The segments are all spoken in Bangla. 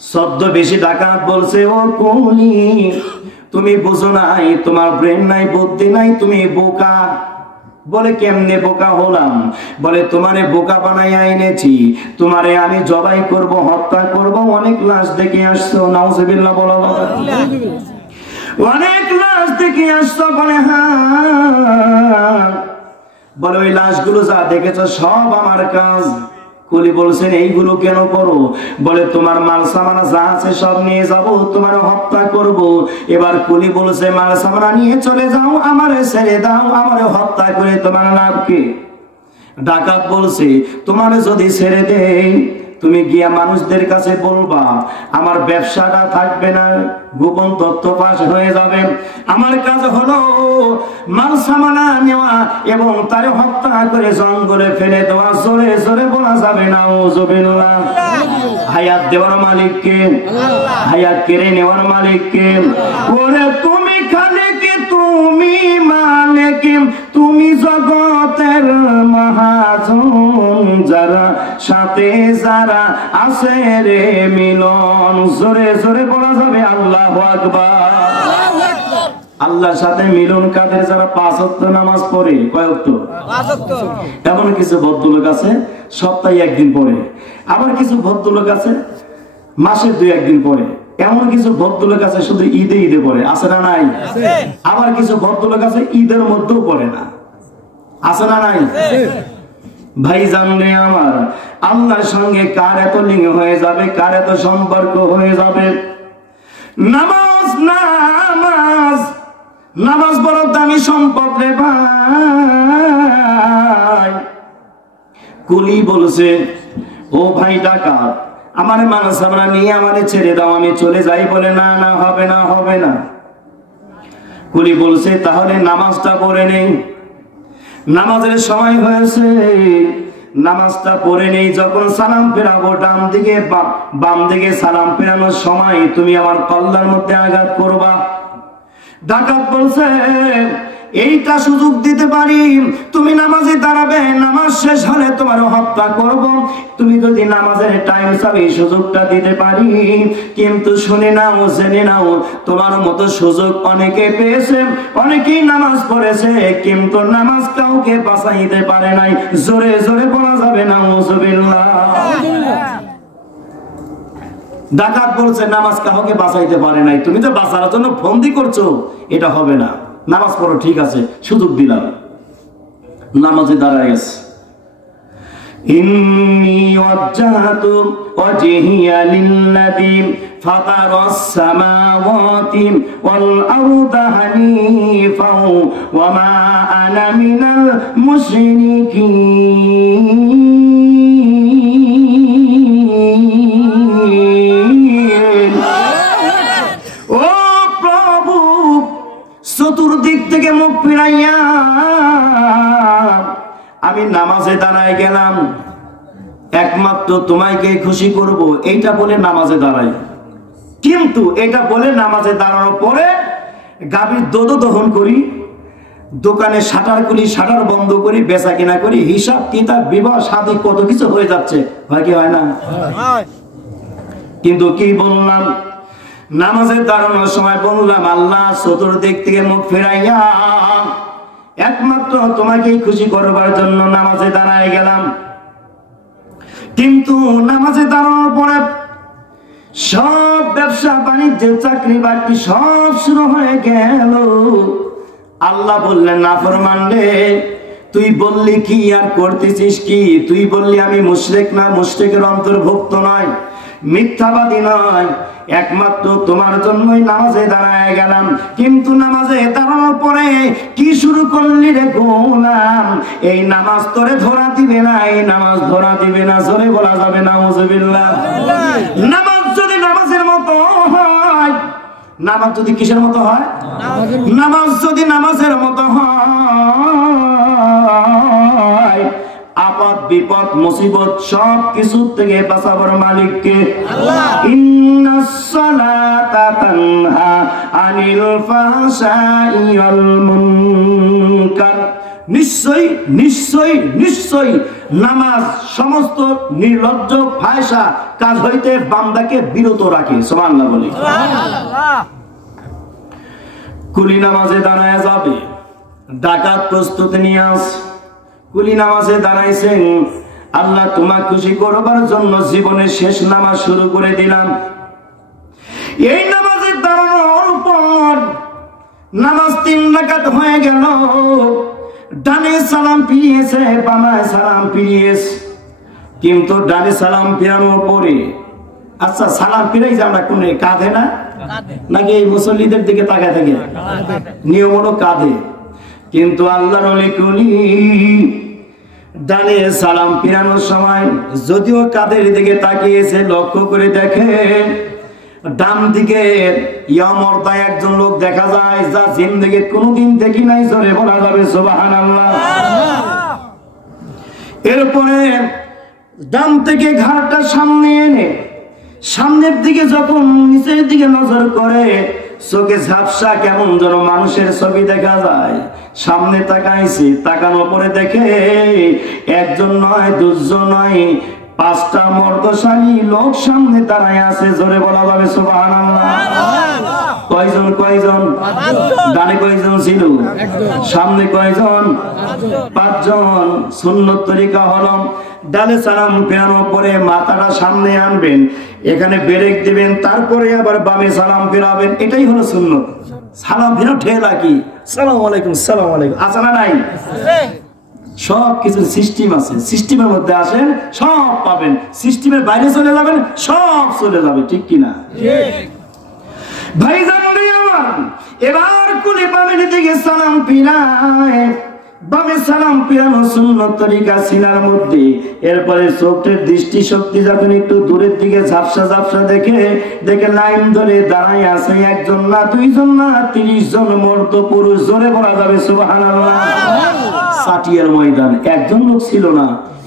ছদ্মবেশী ডাকাত বলছে, ও কুলি, তুমি বুঝো নাই, তোমার ব্রেন নাই, বুদ্ধি নাই, তুমি বোকা। বলে কেমনে বোকা হলাম? বলে তোমারে বোকা বানাই এনেছি, তোমারে আমি জবাই করব, হত্যা করব। অনেক লাশ দেখে আসছো, নাউজুবিল্লাহ বলো, অনেক লাশ দেখে আসছো। বলে হ্যাঁ। বলে ওই লাশগুলো যা দেখেছো সব আমার কাজ। কুলি বলছেন, এইগুলো কেন করো? বলে তোমার মাল সামানা যা আছে সব নিয়ে যাব, তোমার হত্যা করব। এবার কুলি বলছে, মাল সামানা নিয়ে চলে যাও, আমারে ছেড়ে দাও, আমারে হত্যা করে তোমার লাভ কি? ডাকাত বলছে, তোমারে যদি ছেড়ে দেই, তুমি গিয়া মানুষদের কাছে বলবা আমার ব্যবসাটা থাকবে না, গোপন তথ্য ফাঁস হয়ে যাবে। আমার কাজ হলো মাল সামানা নেওয়া এবং তারে হত্যা করে জঙ্গলে ফেলে দেওয়া। জোরে জোরে বলা যাবে না নাউজুবিল্লাহ। হায়াত দেওয়ার মালিক কে? হায়াত কেড়ে নেওয়ার মালিক কে? ওরে তুমি খালিক, তুমি মালিক, তুমি জগতের মহাজন, যারা সাথে যারা আছে রে মিলন। জোরে জোরে বলা যাবে আল্লাহু আকবার। আল্লাহর সাথে মিলন কাদের? যারা 5 ওয়াক্ত নামাজ পড়ে। কয় ওয়াক্ত? 5 ওয়াক্ত। এমন কিছু ভদ্রলোক আছে সপ্তাহে একদিন পড়ে, আবার কিছু ভদ্রলোক আছে মাসে 2-1 দিন পড়ে, এমন কিছু ভদ্রলোক আছে শুধু ঈদে ঈদে পড়ে। আছে না নাই? আবার কিছু ভদ্রলোক আছে ঈদের মধ্যেও পড়ে না। আছে না নাই? ভাই জানলে আমার, আল্লাহর সঙ্গে কার এত লিঙ্ক হয়ে যাবে, কার এত সম্পর্ক হয়ে যাবে? নামাজ, নামাজ, নামাজ বড় দামি সম্পদ রে ভাই। কুলি বলছে, ও ভাই ডাকাত, আমার মানুষ আমরা নিয়ে আমারে ছেড়ে দাও, আমি চলে যাই। বলে না না, হবে না, হবে না। কুলি বলছে, তাহলে নামাজটা পড়ে নেই। নামাজের সময় হয়েছে, নামাজটা পড়ে নেই। যখন সালাম ফেরাবো ডান দিকে বাম দিকে সালাম ফেরানোর সময় তুমি আমার কল্লার মধ্যে আঘাত করবা। ডাকাত বলছে, এইটা সুযোগ দিতে পারি, তুমি নামাজে দাঁড়াবে, নামাজ শেষ হলে তোমার হত্যা করব। তুমি যদি নামাজের টাইম চাবে সুযোগটা দিতে পারি, কিন্তু শুনে নাও, জেনে নাও, তোমার মতো সুযোগ অনেকে পেয়েছে, অনেকেই নামাজ পড়েছে, কিন্তু নামাজ কাউকে বাঁচাইতে পারে নাই। জোরে জোরে বলা যাবে নাউজুবিল্লাহ। ডাকাত বলছে, নামাজ কাউকে বাঁচাইতে পারে নাই, তুমি তো বাঁচার জন্য বন্দি করছো, এটা হবে না। নামাজ পড়ো, ঠিক আছে, সুযোগ দিলাম। নামাজে দাঁড়ায় গেছে। ইন্নী ওয়াজ্জাহতু ওয়াজহিয়া লিল্লাযী ফাতারাস সামাওয়াতি ওয়াল আরদা হানিফাও ওয়া মা আনা মিনাল মুশরিকিন। ও প্রভু, চতুর্দিক থেকে মুখ ফিরাইয়া আমি নামাজে দাঁড়ায় গেলাম, একমাত্র তোমাকে খুশি করব, এইটা বলে নামাজে দাঁড়াই। কিন্তু এটা বলে নামাজে দাঁড়ানোর পরে গাভীর দুধ দহন করি, দোকানে শাটার খুলি, শাটার বন্ধ করি, বেচা কিনা করি, হিসাব কিতাব, বিবাহ শাদী কত কিছু হয়ে যাচ্ছে। হয় কি হয় না? কিন্তু কি বললাম? নামাজে দাঁড়ানোর সময় বললাম, আল্লাহ চতুর্দিক থেকে মুখ ফেরাইয়া একমাত্র তোমাকেই খুশি করবার জন্য নামাজে দাঁড়ায় গেলাম। কিন্তু নামাজে দাঁড়ানোর পরে সব ব্যবসা বাণিজ্য, চাকরি বাকরি সব শুরু হয়ে গেল। আল্লাহ বললেন, নাফরমান রে, তুই বললি কি আর করতেছিস কি? তুই বললি আমি মুশরিক না, মুশরিকের অন্তর্ভুক্ত নয়, মিথ্যাবাদী নয়, একমাত্র তোমার জন্যই নামাজে দাঁড়ায় গেলাম। কিন্তু নামাজে দাঁড়ানোর পরে কি শুরু করলি রে গোলাম? এই নামাজ তোরে ধরা দিবে না, এই নামাজ ধরা দিবে না। জোরে বলা যাবে নাউজুবিল্লাহ। নামাজ যদি নামাজের মতো হয়, নামাজ যদি কিসের মতো হয়? নামাজ যদি নামাজের মতো হয়, আপদ বিপদ মুসিবত সব কিছু থেকে বাঁচাবার মালিককে আল্লাহ। ইন্নাস সালাতা তানহা আনিল ফাহশাই ওয়াল মুনকার। নিশ্চয়ই নিশ্চয়ই নিশ্চয়ই নামাজ সমস্ত নির্লজ্জ ফায়সা কাজ হইতে বান্দাকে বিরত রাখে। সুবহানাল্লাহ বলি। কুলি নামাজে দাঁড়ায় যাবে, ডাকাত প্রস্তুতি নিয়ে আস। কুলি নামাজে দাঁড়াইছেন, আল্লাহ তোমাকে খুশি করবার জন্য জীবনের শেষ নামাজ শুরু করে দিলাম। এই নামাজের দাঁড়ানোর পর নামাজ 3 রাকাত হয়ে গেল। ডানে সালাম ফিরিয়েছে, বামে সালাম ফিরিয়েছে, কিন্তু ডানে সালাম ফিরানোর পরে আচ্ছা সালাম ফিরাই যে আমরা কোনে কাঁধে না নাকি এই মুসল্লিদের দিকে তাকায় থাকে? নিয়ম হলো কাঁধে। কিন্তু আল্লাহর ওলি কুলি ডানে সালাম ফিরানোর সময় যদিও কাঁধের দিকে তাকিয়েছে, লক্ষ্য করে দেখে ডান দিকে ইয়ামর্দা একজন লোক দেখা যায়, যা জিন্দেগিতে কোনোদিন দেখি নাই। জোরে বলা যাবে সুবহানাল্লাহ। এরপরে ডান থেকে ঘাড়টা সামনে এনে সামনের দিকে যখন নিচের দিকে নজর করে, চোখে ঝাপসা কেমন যেন মানুষের ছবি দেখা যায়। সামনে তাকাইছে, তাকানোর পরে দেখে একজন নয়, দুজন নয়, 5টা মর্দশালী লোক সামনে দাঁড়ায় আছে। জোরে বলা যাবে সুবহানাল্লাহ। কয়জন? কয়জন? ডানে কয়জন ছিল? সামনে কয়জন? 5 জন। সুন্নত তরিকা হলো ডানে সালাম ফেরানোর পরে মাথাটা সামনে আনবেন, এখানে ব্রেক দিবেন, তারপরে আবার বামে সালাম ফেরাবেন। এটাই হলো সুন্নত। সালাম ফেরা ঠেলা কি সালাম আলাইকুম সালাম আলাইকুম আছে না নাই? সব কিছু সিস্টেম আছে, সিস্টেমের মধ্যে আসেন সব পাবেন, সিস্টেমের বাইরে চলে যাবেন সব চলে যাবে। ঠিক কিনা? ভাইজান আমার এবার কুলি বামের দিকে সালাম ফিরায়, বামে সালাম ফিরানো সুন্নত তরিকা সিনার মধ্যে। এরপরে চোখের দৃষ্টি শক্তি যখন একটু দূরের দিকে ঝাপসা ঝাপসা দেখে লাইন ধরে দাঁড়ায় আছে, 1 জন না, 2 জন না, 30 জন মর্দ পুরুষ। জোরে বলা যাবে সুবহানাল্লাহ। সাটিয়ার ময়দান, 1 জন লোক ছিল না,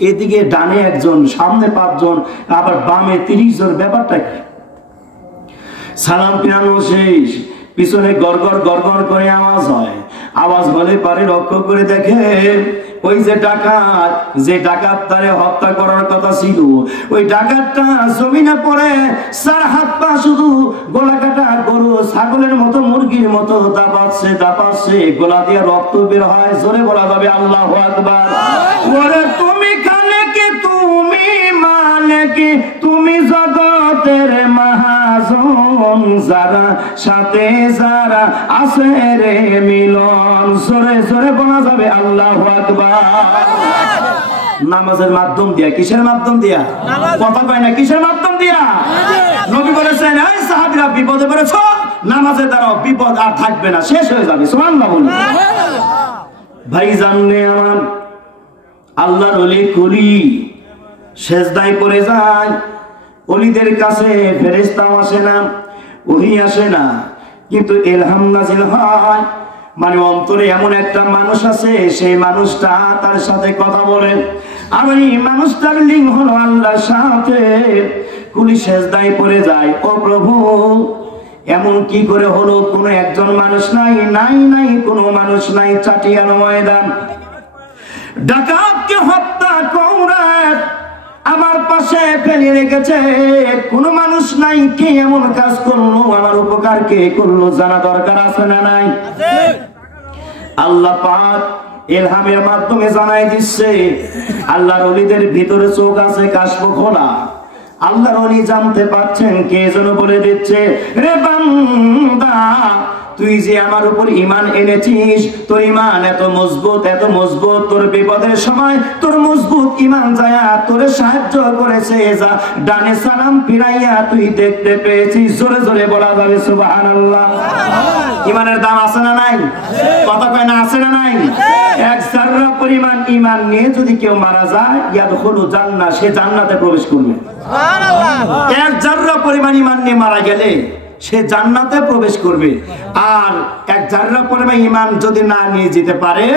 এদিকে ডানে 1 জন, সামনে 5 জন, আবার বামে 30 জন। ব্যাপারটা কি? সালাম ফিরানো শেষ, পিছনে গড়গড় গড়গড় করে আওয়াজ হয়। আওয়াজ হলে পারে লক্ষ্য করে দেখে ওই যে ডাকাত তারে হত্যা করার কথা ছিল, ওই ডাকাতটা জমিনে পড়ে 4 হাত পা শুধু গলা কাটা গরু ছাগলের মতো মুরগির মতো দাপাচ্ছে, গলা দিয়ে রক্ত বের হয়। জোরে বলা যাবে আল্লাহু আকবার। ওরে তুমি খালেকে, তুমি মালিকে, তুমি জগতের মহাজন, যারা সাথে যারা আছে রে মিলন। জোরে জোরে বলা যাবে আল্লাহু আকবার। নামাজের মাধ্যম দিয়া, কিসের মাধ্যম দিয়া? কথা কয় না, কিসের মাধ্যম দিয়া? নবী বলেছেন, এই সাহাবীরা বিপদে পড়েছো, নামাজের দ্বারা বিপদ আর থাকবে না, শেষ হয়ে যাবে। সুবহানাল্লাহ বলুন। ভাইজান রে আমার, আল্লাহর ওলি কুলি সেজদায় পড়ে যায়। ওলিদের কাছে ফেরেশতা আসে না, ওহী আসে না, কিন্তু ইলহাম নাযিল হয়। মানে অন্তরে এমন একটা মানুষ আছে, সেই মানুষটা তার সাথে কথা বলে, আর ওই মানুষটার লিঙ্ক হলো আল্লাহর সাথে। কুলি সেজদায় পড়ে যায়, ও প্রভু এমন কি করে হলো? কোনো একজন মানুষ নাই, কোনো মানুষ নাই, চাটিয়াল ময়দান। ডাকাতকে হত্যা করে আমার পাশে ফেলে রেখেছে, কোনো মানুষ নাই। কে এমন কাজ করলো? আমার উপকার কে করলো? জানা দরকার আছে না নাই? আল্লাহ পাক ইলহামের মাধ্যমে জানাই দিচ্ছে। আল্লাহর ওলিদের ভিতরে চোখ আছে, কাশফ খোলা। আল্লাহর ওলি জানতে পারছেন, কে যেন বলে দিচ্ছে, রে বান্দা তুই যে আমার উপর ঈমান এনেছিস, তোর ঈমান এত মজবুত, তোর বিপদের সময় তোর মজবুত ঈমান যায়া তোরে সাহায্য করেছে, যা ডানে সালাম ফিরাইয়া তুই দেখতে পেয়েছিস। জোরে জোরে বলা যাবে সুবহানাল্লাহ। ঈমানের দাম আছে না নাই? কথা কয় না, আছে না নাই? 1 যাররা পরিমাণ ঈমান নিয়ে যদি কেউ মারা যায়, ইয়াদখুলু জান্নাহ, সে জান্নাতে প্রবেশ করবে। সুবহানাল্লাহ। 1 যাররা পরিমাণ ঈমান নিয়ে মারা গেলে সে জান্নাতে প্রবেশ করবে। আর 1 যাররা পরিমাণ ঈমান যদি না নিয়ে যেতে পারে,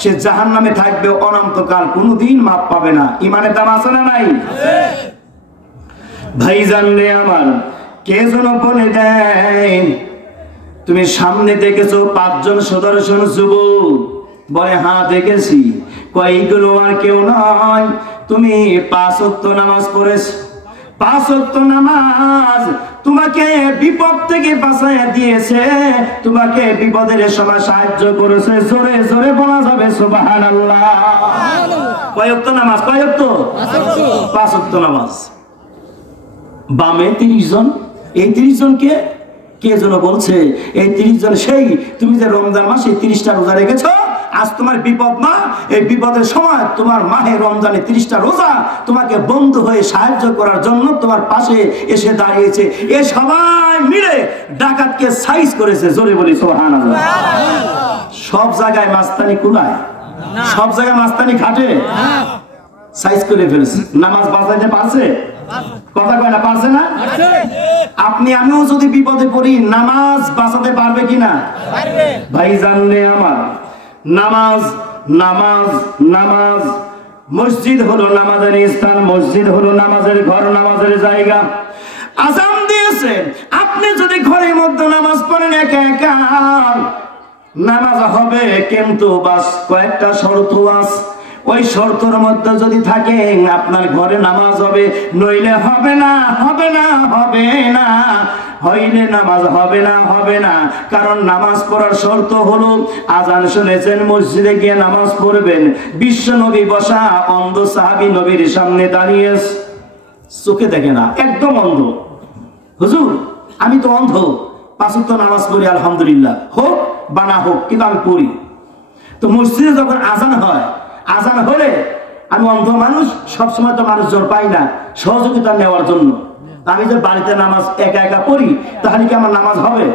সে জাহান্নামে থাকবে অনন্তকাল, কোনোদিন মাপ পাবে না। ঈমানের দাম আছে না নাই? ভাইজান রে আমার, কে যেন বলে দেয়, তুমি সামনে দেখেছো 5 জন সুদর্শন যুবক? বলে হ্যাঁ দেখেছি। কয়গুলো আর কেউ নয়, তুমি 5 ওয়াক্ত নামাজ পড়েছো, 5 ওয়াক্ত নামাজ তোমাকে বিপদ থেকে বাঁচাইয়া দিয়েছে, তোমাকে বিপদের সময় সাহায্য করেছে। জোরে জোরে বলা যাবে সুবহানাল্লাহ। কয় ওয়াক্ত নামাজ? কয় ওয়াক্ত? 5 ওয়াক্ত নামাজ। বামে 30 জন, এই 30 জনকে কে যেন বলছে, এই 30 জন সেই তুমি যে রমজান মাসে 30টা রোজা রেখেছো, আজ তোমার বিপদ না, এই বিপদের সময় তোমার মাহে রমজানে 30টা রোজা তোমাকে বন্ধু হয়ে সাহায্য করার জন্য তোমার পাশে এসে দাঁড়িয়েছে। এ সবাই মিলে ডাকাতকে সাইজ করেছে। জোরে বলি সুবহানাল্লাহ। সব জায়গায় মাস্তানি কুলায়? সব জায়গায় মাস্তানি খাটে? সাইজ করে ফেলেছে। নামাজ বাঁচাইতে পারছে? কথা কয় না, পারছে না? আপনি আমিও যদি বিপদে পড়ি, নামাজ বাঁচাতে পারবে কিনা? ভাই জানলে আমার, নামাজ নামাজ নামাজ, মসজিদ হলো নামাজের স্থান, মসজিদ হলো নামাজের ঘর, নামাজের জায়গা। আযান দিয়েছে, আপনি যদি ঘরের মধ্যে নামাজ পড়েন একা একা, নামাজ হবে, কিন্তু বাস কয়েকটা শর্ত আছে। ওই শর্তের মধ্যে যদি থাকে আপনার ঘরে নামাজ হবে, নইলে হবে না, হবে না, হবে না। হইলে নামাজ হবে না, হবে না। কারণ নামাজ পড়ার শর্ত হলো আযান শুনেছেন, মসজিদে গিয়ে নামাজ পড়বেন। বিশ্ব নবী বসা, অন্ধ সাহাবী নবীর সামনে দাঁড়িয়ে, চোখে দেখে না, একদম অন্ধ। হুজুর আমি তো অন্ধ, 5 ওয়াক্ত নামাজ পড়ি আলহামদুলিল্লাহ, হোক বা না হোক, কিন্তু আমি পড়ি। তো মসজিদে যখন আযান হয়, আযান হলে আমি অন্ধ মানুষ, সবসময় তো মানুষজন পাই না সহযোগিতা নেওয়ার জন্য। আমি যে বাড়িতে নামাজ একা একা পড়ি, তাহলে কি আমার নামাজ হবে?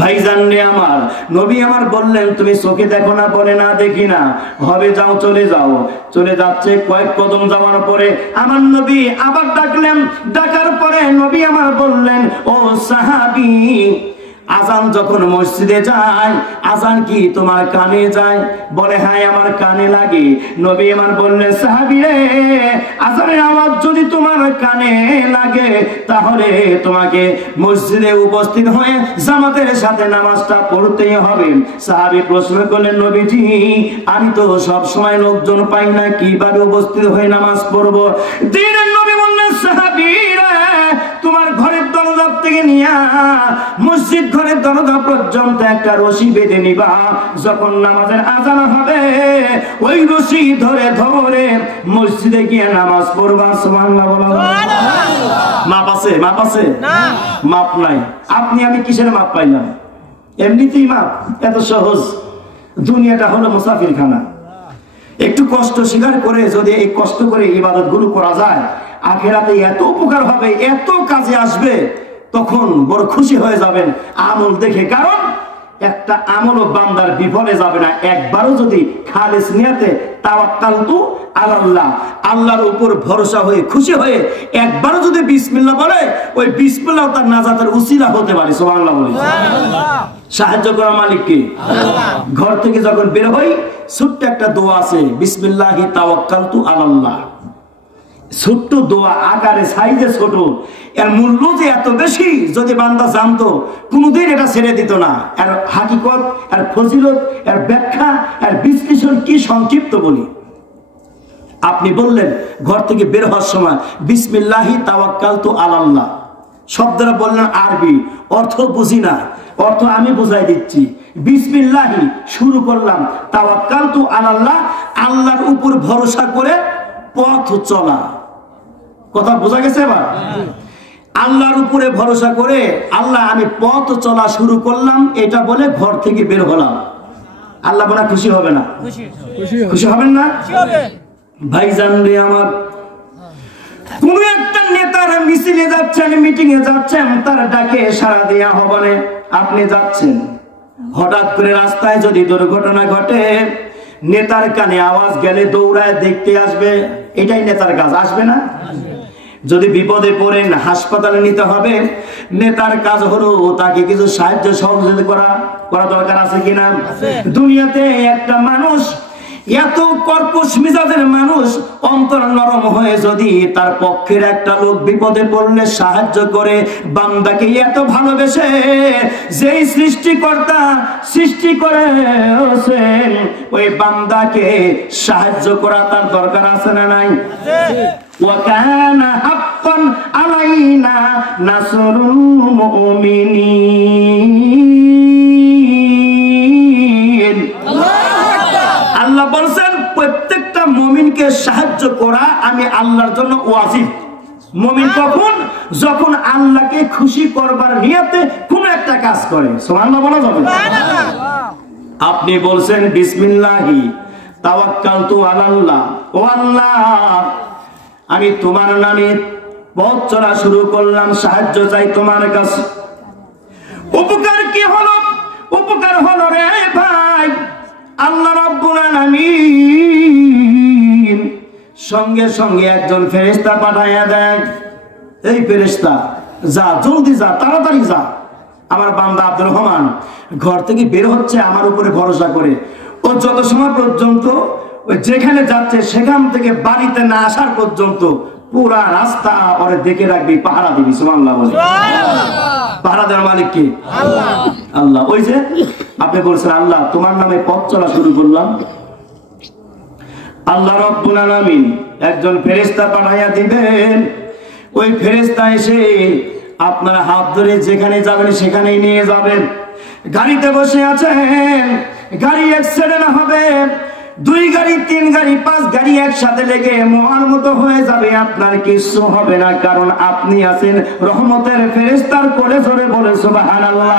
ভাইজান রে আমার, নবী আমার বললেন তুমি চোখে দেখো না? বলে না, দেখি না। হবে, যাও, চলে যাও। চলে যাচ্ছে, কয়েক কদম যাওয়ার পরে আমার নবী আবার ডাকলেন। ডাকার পরে নবী আমার বললেন, ও সাহাবী, আযান যখন মসজিদে যায়, আযান কি তোমার কানে যায়? বলে হ্যাঁ, আমার কানে লাগে। নবী আমার বললেন, সাহাবী রে, আযানের আওয়াজ যদি তোমার কানে লাগে, তাহলে তোমাকে মসজিদে উপস্থিত হয়ে জামাতের সাথে নামাজটা পড়তেই হবে। সাহাবী প্রশ্ন করলেন, নবীজি আমি তো সব সময় লোকজন পাই না, কিভাবে উপস্থিত হয়ে নামাজ পড়বো? দিনের নবী বললেন, সাহাবী রে, তোমার ঘরের দরজা থেকে নিয়া মসজিদ ঘরের দরজা পর্যন্ত একটা রশি বেঁধে নিবা। যখন নামাজের আযান হবে, ওই রশি ধরে ধরে মসজিদে গিয়ে নামাজ পড়বা। সুবহানাল্লাহ বলো। মাপ আছে? মাপ আছে? মাপ নাই। আপনি আমি কিসের মাপ পাইলাম? এমনিতেই মাপ। এত সহজ। দুনিয়াটা হলো মুসাফিরখানা। একটু কষ্ট স্বীকার করে যদি এই কষ্ট করে ইবাদত গুলো করা যায়, আখিরাতে এত উপকার হবে, এত কাজে আসবে, তখন বড় খুশি হয়ে যাবেন আমল দেখে। কারণ একটা আমলও বান্দার বিফলে যাবে না। একবারও যদি খালিস নিয়তে তাওয়াক্কালতু আলাল্লাহ, আল্লাহর উপর ভরসা হয়ে খুশি হয়ে একবারও যদি বিসমিল্লাহ বলে, ওই বিসমিল্লাহ তার নাজাতের উসিলা হতে পারে। সুবহানাল্লাহ বলি। সাহায্য করা মালিক কে? আল্লাহ। ঘর থেকে যখন বের হই, ছোট্ট একটা দোয়া আছে, বিসমিল্লাহি তাওয়াক্কালতু আলাল্লাহ। ছোট্ট দোয়া, আকারে সাইজে ছোট, এর মূল্য যে এত বেশি, যদি বান্দা জানতো কোনদিন এটা ছেড়ে দিত না। এর হাকিকত, এর ফজিলত, এর ব্যাখ্যা, এর বিশ্লেষণ কি সংক্ষিপ্ত বলি। আপনি বললেন ঘর থেকে বের হওয়ার সময় বিসমিল্লাহি তাওয়াক্কালতু আলাল্লাহ, শব্দটা বললেন আরবি, অর্থ বুঝি না, অর্থ আমি বুঝাই দিচ্ছি। বিসমিল্লাহি শুরু করলাম, তাওয়াক্কালতু আলাল্লাহ, আল্লাহর উপর ভরসা করে পথ চলা। কথা বোঝা গেছে? এবার আল্লাহর উপরে ভরসা করে, আল্লাহ আমি পথ চলা শুরু করলাম, এটা বলে ঘর থেকে বের হলাম। আল্লাহ বলা খুশি হবে না? খুশি হবেন না? ভাইজান রে আমার, কোন একটা নেতার মিছিলে যাচ্ছেন, মিটিং এ যাচ্ছেন, তার ডাকে সাড়া দেয়া হবে না। আপনি যাচ্ছেন, হঠাৎ করে রাস্তায় যদি দুর্ঘটনা ঘটে, নেতার কানে আওয়াজ গেলে দৌড়ায় দেখতে আসবে। এটাই নেতার কাজ, আসবে না? যদি বিপদে পড়েন, হাসপাতালে নিতে হবে, নেতার কাজ হলো তাকে কিছু সাহায্য সহযোগিতা করা দরকার আছে কিনা? দুনিয়াতে একটা মানুষ এত কর্কশ মিজাজের মানুষ অন্তর নরম হয়ে যদি তার পক্ষের একটা লোক বিপদে পড়লে সাহায্য করে, বান্দাকে এত ভালোবেসে যেই সৃষ্টিকর্তা সৃষ্টি করেছেন ওই বান্দাকে সাহায্য করা তার দরকার আছে না নাই? ওয়াকানা হাক্কান আলাইনা নাসরুল মুমিনিন। আল্লাহ বলেন প্রত্যেকটা মুমিনকে সাহায্য করা আমি আল্লাহর জন্য ওয়াজিব। মুমিন কখন? যখন আল্লাহকে খুশি করবার নিয়তে কোন একটা কাজ করে। সুবহানাল্লাহ বলা যাবে? আপনি বলছেন বিসমিল্লাহি তাওয়াক্কালতু আলাল্লাহ, ও আল্লাহ আমি তোমার নামে পথ চলা শুরু করলাম, সাহায্য চাই তোমার কাছে। উপকার কি হলো? উপকার হলো রে ভাই, আল্লাহ রাব্বুল আলামিন সঙ্গে সঙ্গে একজন ফেরেশতা পাঠাইয়া দেন। এই ফেরেশতা যা, জলদি যা, তাড়াতাড়ি যা। আমার বান্দা আব্দুর রহমান ঘর থেকে বের হচ্ছে আমার উপরে ভরসা করে, ও যত সময় পর্যন্ত ওই যেখানে যাচ্ছে সেখান থেকে বাড়িতে না আসার পর্যন্ত পুরা রাস্তা ওরে দেখে রাখবি, পাহারা দিবি। সুবহানাল্লাহ বলে। পাহারা দেওয়ার মালিক কি? আল্লাহ। ওই যে আপনি বলছেন আল্লাহ তোমার নামে পথ চলা শুরু করলাম, আল্লাহ রাব্বুল আলামিন একজন ফেরেশতা পাঠাইয়া দিবেন। ওই ফেরেশতা এসে আপনার হাত ধরে যেখানে যাবেন সেখানেই নিয়ে যাবেন। গাড়িতে বসে আছেন, গাড়ি অ্যাক্সিডেন্ট হবে, 2 গাড়ি 3 গাড়ি 5 গাড়ি একসাথে লেগে মোয়ার মতো হয়ে যাবে, আপনার কিছু হবে না, কারণ আপনি আছেন রহমতের ফেরেশতার কোলে। ধরে বলে সুবহানাল্লাহ।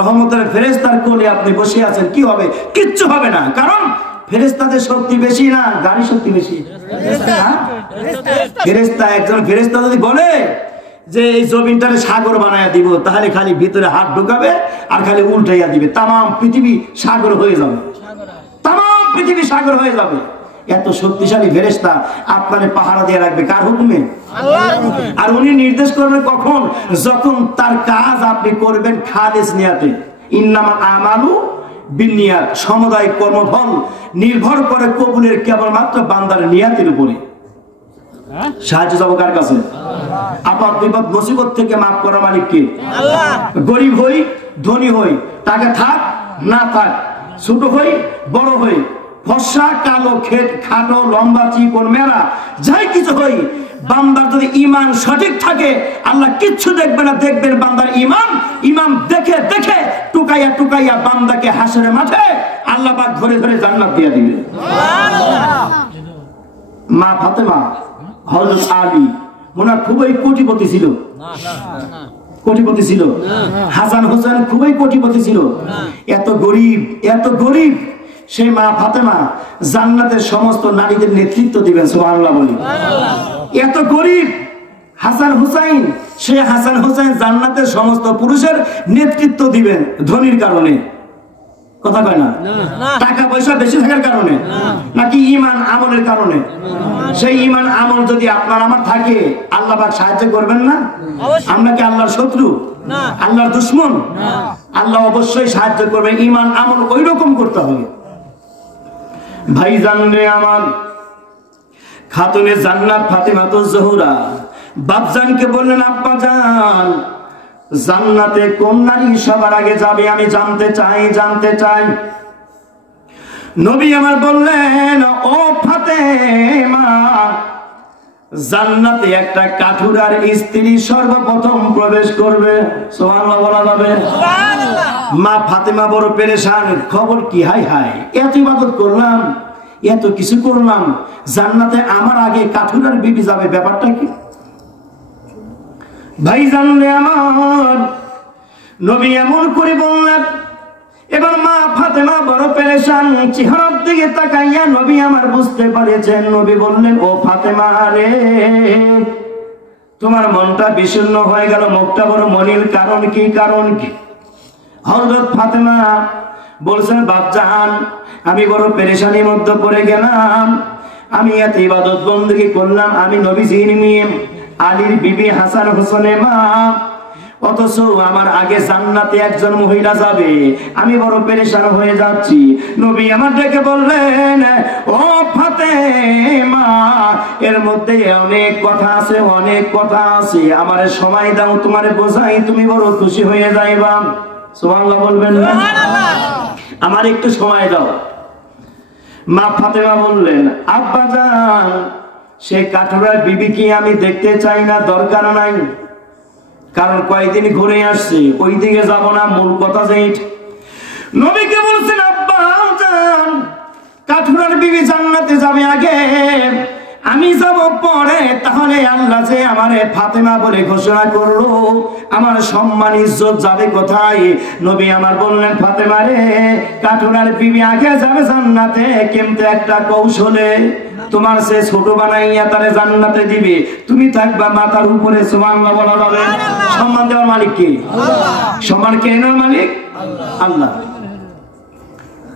রহমতের ফেরেশতার কোলে আপনি বসে আছেন, কি হবে? কিচ্ছু হবে না, কারণ ফেরেশতাদের শক্তি বেশি না গাড়ি শক্তি বেশি? ফেরেশতা, একজন ফেরেশতা যদি বলে যে এই জমিনটারে সাগর বানায়া দিব, তাহলে খালি ভিতরে হাত ঢুকাবে আর খালি উল্টাইয়া দিবে, তামাম পৃথিবী সাগর হয়ে যাবে, তামাম পৃথিবী সাগর হয়ে যাবে। এত শক্তিশালী ফেরেশতা আপনারে পাহারা দিয়ে রাখবে কার হুকুমে? আল্লাহর হুকুমে। আর উনি নির্দেশ করবে কখন? যখন তার কাজ আপনি করবেন খালিস নিয়াতে। ইন্নামাল আমালু বিন্নিয়াত, সমুদায় কর্মফল নির্ভর করে কবুলের কেবলমাত্র বান্দার নিয়াতের উপরে। সাহায্য যাবো কার কাছে? আপদ বিপদ মুসিবত থেকে মাফ করা মালিক কে? আল্লাহ। গরিব হই ধনী হই, টাকা থাক না থাক, ছোট হই বড় হই, ফর্সা কালো খাটো লম্বা চিকন মেলা, যাই কিছু হই, বান্দার যদি ঈমান সঠিক থাকে আল্লাহ কিচ্ছু দেখবে না, দেখবেন বান্দার ঈমান। ঈমান দেখে দেখে টুকাইয়া টুকাইয়া বান্দাকে হাসরের মাঠে আল্লাহ পাক ধরে ধরে জান্নাত দিয়ে দিবে। সুবহানাল্লাহ। মা ফাতেমা, হযরত আলী ওনার খুবই কোটিপতি ছিল, কোটিপতি ছিল। হাসান হোসেন খুবই কোটিপতি ছিল। এত গরিব, এত গরিব, সেই মা ফাতেমা জান্নাতের সমস্ত নারীদের নেতৃত্ব দিবেন। সুবহানাল্লাহ বলি। এত গরিব হাসান হুসাইন, সেই হাসান হুসাইন জান্নাতের সমস্ত পুরুষের নেতৃত্ব দিবেন ধনীর কারণে? কথা কয় না? টাকা পয়সা বেশি থাকার কারণে নাকি ঈমান আমলের কারণে? সেই ঈমান আমল যদি আপনার আমার থাকে আল্লাহ পাক সাহায্য করবেন না? আমরা কি আল্লাহর শত্রু? আল্লাহর দুশমন? আল্লাহ অবশ্যই সাহায্য করবেন। ঈমান আমল ওই রকম করতে হবে। ভাইজান রে আমার, খাতুনে জান্নাত ফাতেমাতুজ জোহরা বাপজানকে বললেন আব্বা জান জান্নাতে কোন নারী সবার আগে যাবে আমি জানতে চাই, জানতে চাই। নবী আমার বললেন ও ফাতেমা, জান্নাতে একটা কাঠুরার স্ত্রী সর্বপ্রথম প্রবেশ করবে। সুবহানাল্লাহ বলা যাবে? সুবহানাল্লাহ। মা ফাতেমা বড় পেরেশান, খবর কি? হাই হাই, এত ইবাদত করলাম, এত কিছু করলাম, জান্নাতে আমার আগে কাঠুরার বিবি যাবে, ব্যাপারটা কি? ভাইজান রে আমার, নবী এমন করে বললেন। এবার মা ফাতেমা বড় পেরেশান, চেহারার দিকে তাকাইয়া নবী আমার বুঝতে পারেছেন। নবী বললেন ও ফাতেমা রে, তোমার মনটা বিষণ্ণ হয়ে গেল, মুখটা বড় মলিন, কারণ কি? কারণ কি? হযরত ফাতেমা বলছেন বাপজান আমি বড় পেরেশানির মধ্যে পড়ে গেলাম, আমি এত ইবাদত বندگی করলাম, আমি নবীজির মেয়ে আলীর বিবি হাসান হোসেনের মা, অথচ আমার আগে জান্নাতে একজন মহিলা যাবে, আমি বড় পেরেশান হয়ে যাচ্ছি। নবী আমার ডেকে বললেন, ও ফাতেমা, এর মধ্যে অনেক কথা আছে, অনেক কথা আছে, আমারে সময় দাও, তোমারে বোঝাই, তুমি বড় খুশি হয়ে যাইবা। সুবহানাল্লাহ বলবেন না? আমার একটু সময় দাও। মা ফাতেমা বললেন, আব্বাজান, সে কাঠুরার বিবিকে আমি দেখতে চাই না, দরকার নাই, কারণ কয়েকদিন ঘুরে আসছে, ওই দিকে যাব না, মূল কথা যে নবীকে বলছেন, আব্বাজান, কাঠুরার বিবি জান্নাতে যাবে আগে, আমি যাব পরে, তাহলে আল্লাহ যে আমারে ফাতেমা বলে ঘোষণা করলো, আমার সম্মান ইজ্জত যাবে কোথায়? নবী আমার বললেন, ফাতেমা রে, কাঠুরার বিবি আগে যাবে জান্নাতে, কিন্তু একটা কৌশলে, তোমার সে ছোট বানাইয়া তারে জান্নাতে দিবে, তুমি থাকবা মাথার উপরে। সুবহানাল্লাহ বলা যাবে? সম্মান দেওয়ার মালিক কে? সম্মান কে নেওয়ার মালিক? আল্লাহ।